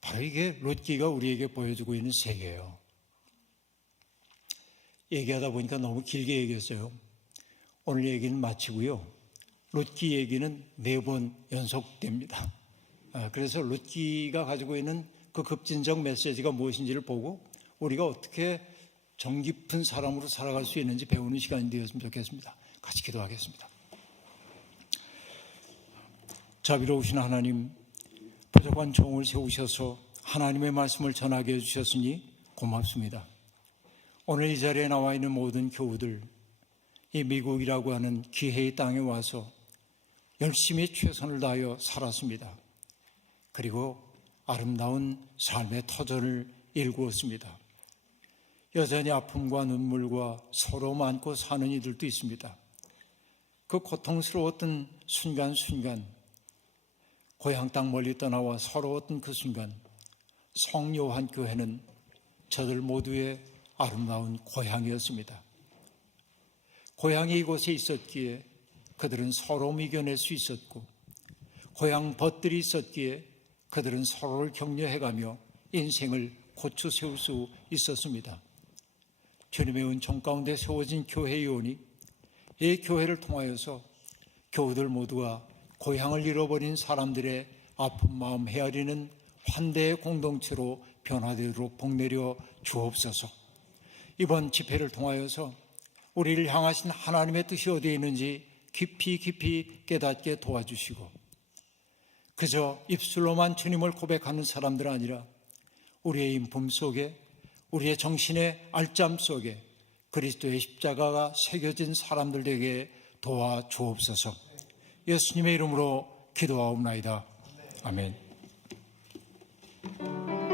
바로 이게 롯기가 우리에게 보여주고 있는 세계예요. 얘기하다 보니까 너무 길게 얘기했어요. 오늘 얘기는 마치고요, 롯기 얘기는 4번 연속됩니다. 그래서 롯기가 가지고 있는 그 급진적 메시지가 무엇인지를 보고 우리가 어떻게 정 깊은 사람으로 살아갈 수 있는지 배우는 시간이 되었으면 좋겠습니다. 같이 기도하겠습니다. 자비로우신 하나님, 부족한 종을 세우셔서 하나님의 말씀을 전하게 해주셨으니 고맙습니다. 오늘 이 자리에 나와 있는 모든 교우들, 이 미국이라고 하는 기회의 땅에 와서 열심히 최선을 다하여 살았습니다. 그리고 아름다운 삶의 터전을 일구었습니다. 여전히 아픔과 눈물과 서러움 안고 사는 이들도 있습니다. 그 고통스러웠던 순간순간, 고향 땅 멀리 떠나와 서러웠던 그 순간, 성요한 교회는 저들 모두의 아름다운 고향이었습니다. 고향이 이곳에 있었기에 그들은 서러움을 이겨낼 수 있었고, 고향 벗들이 있었기에 그들은 서로를 격려해가며 인생을 고쳐 세울 수 있었습니다. 주님의 은총 가운데 세워진 교회 요원이 이 교회를 통하여서 교우들 모두가 고향을 잃어버린 사람들의 아픈 마음 헤아리는 환대의 공동체로 변화되도록 복내려 주옵소서. 이번 집회를 통하여서 우리를 향하신 하나님의 뜻이 어디에 있는지 깊이 깨닫게 도와주시고, 그저 입술로만 주님을 고백하는 사람들 아니라 우리의 인품 속에, 우리의 정신의 알짬 속에 그리스도의 십자가가 새겨진 사람들 되게 도와주옵소서. 예수님의 이름으로 기도하옵나이다. 아멘.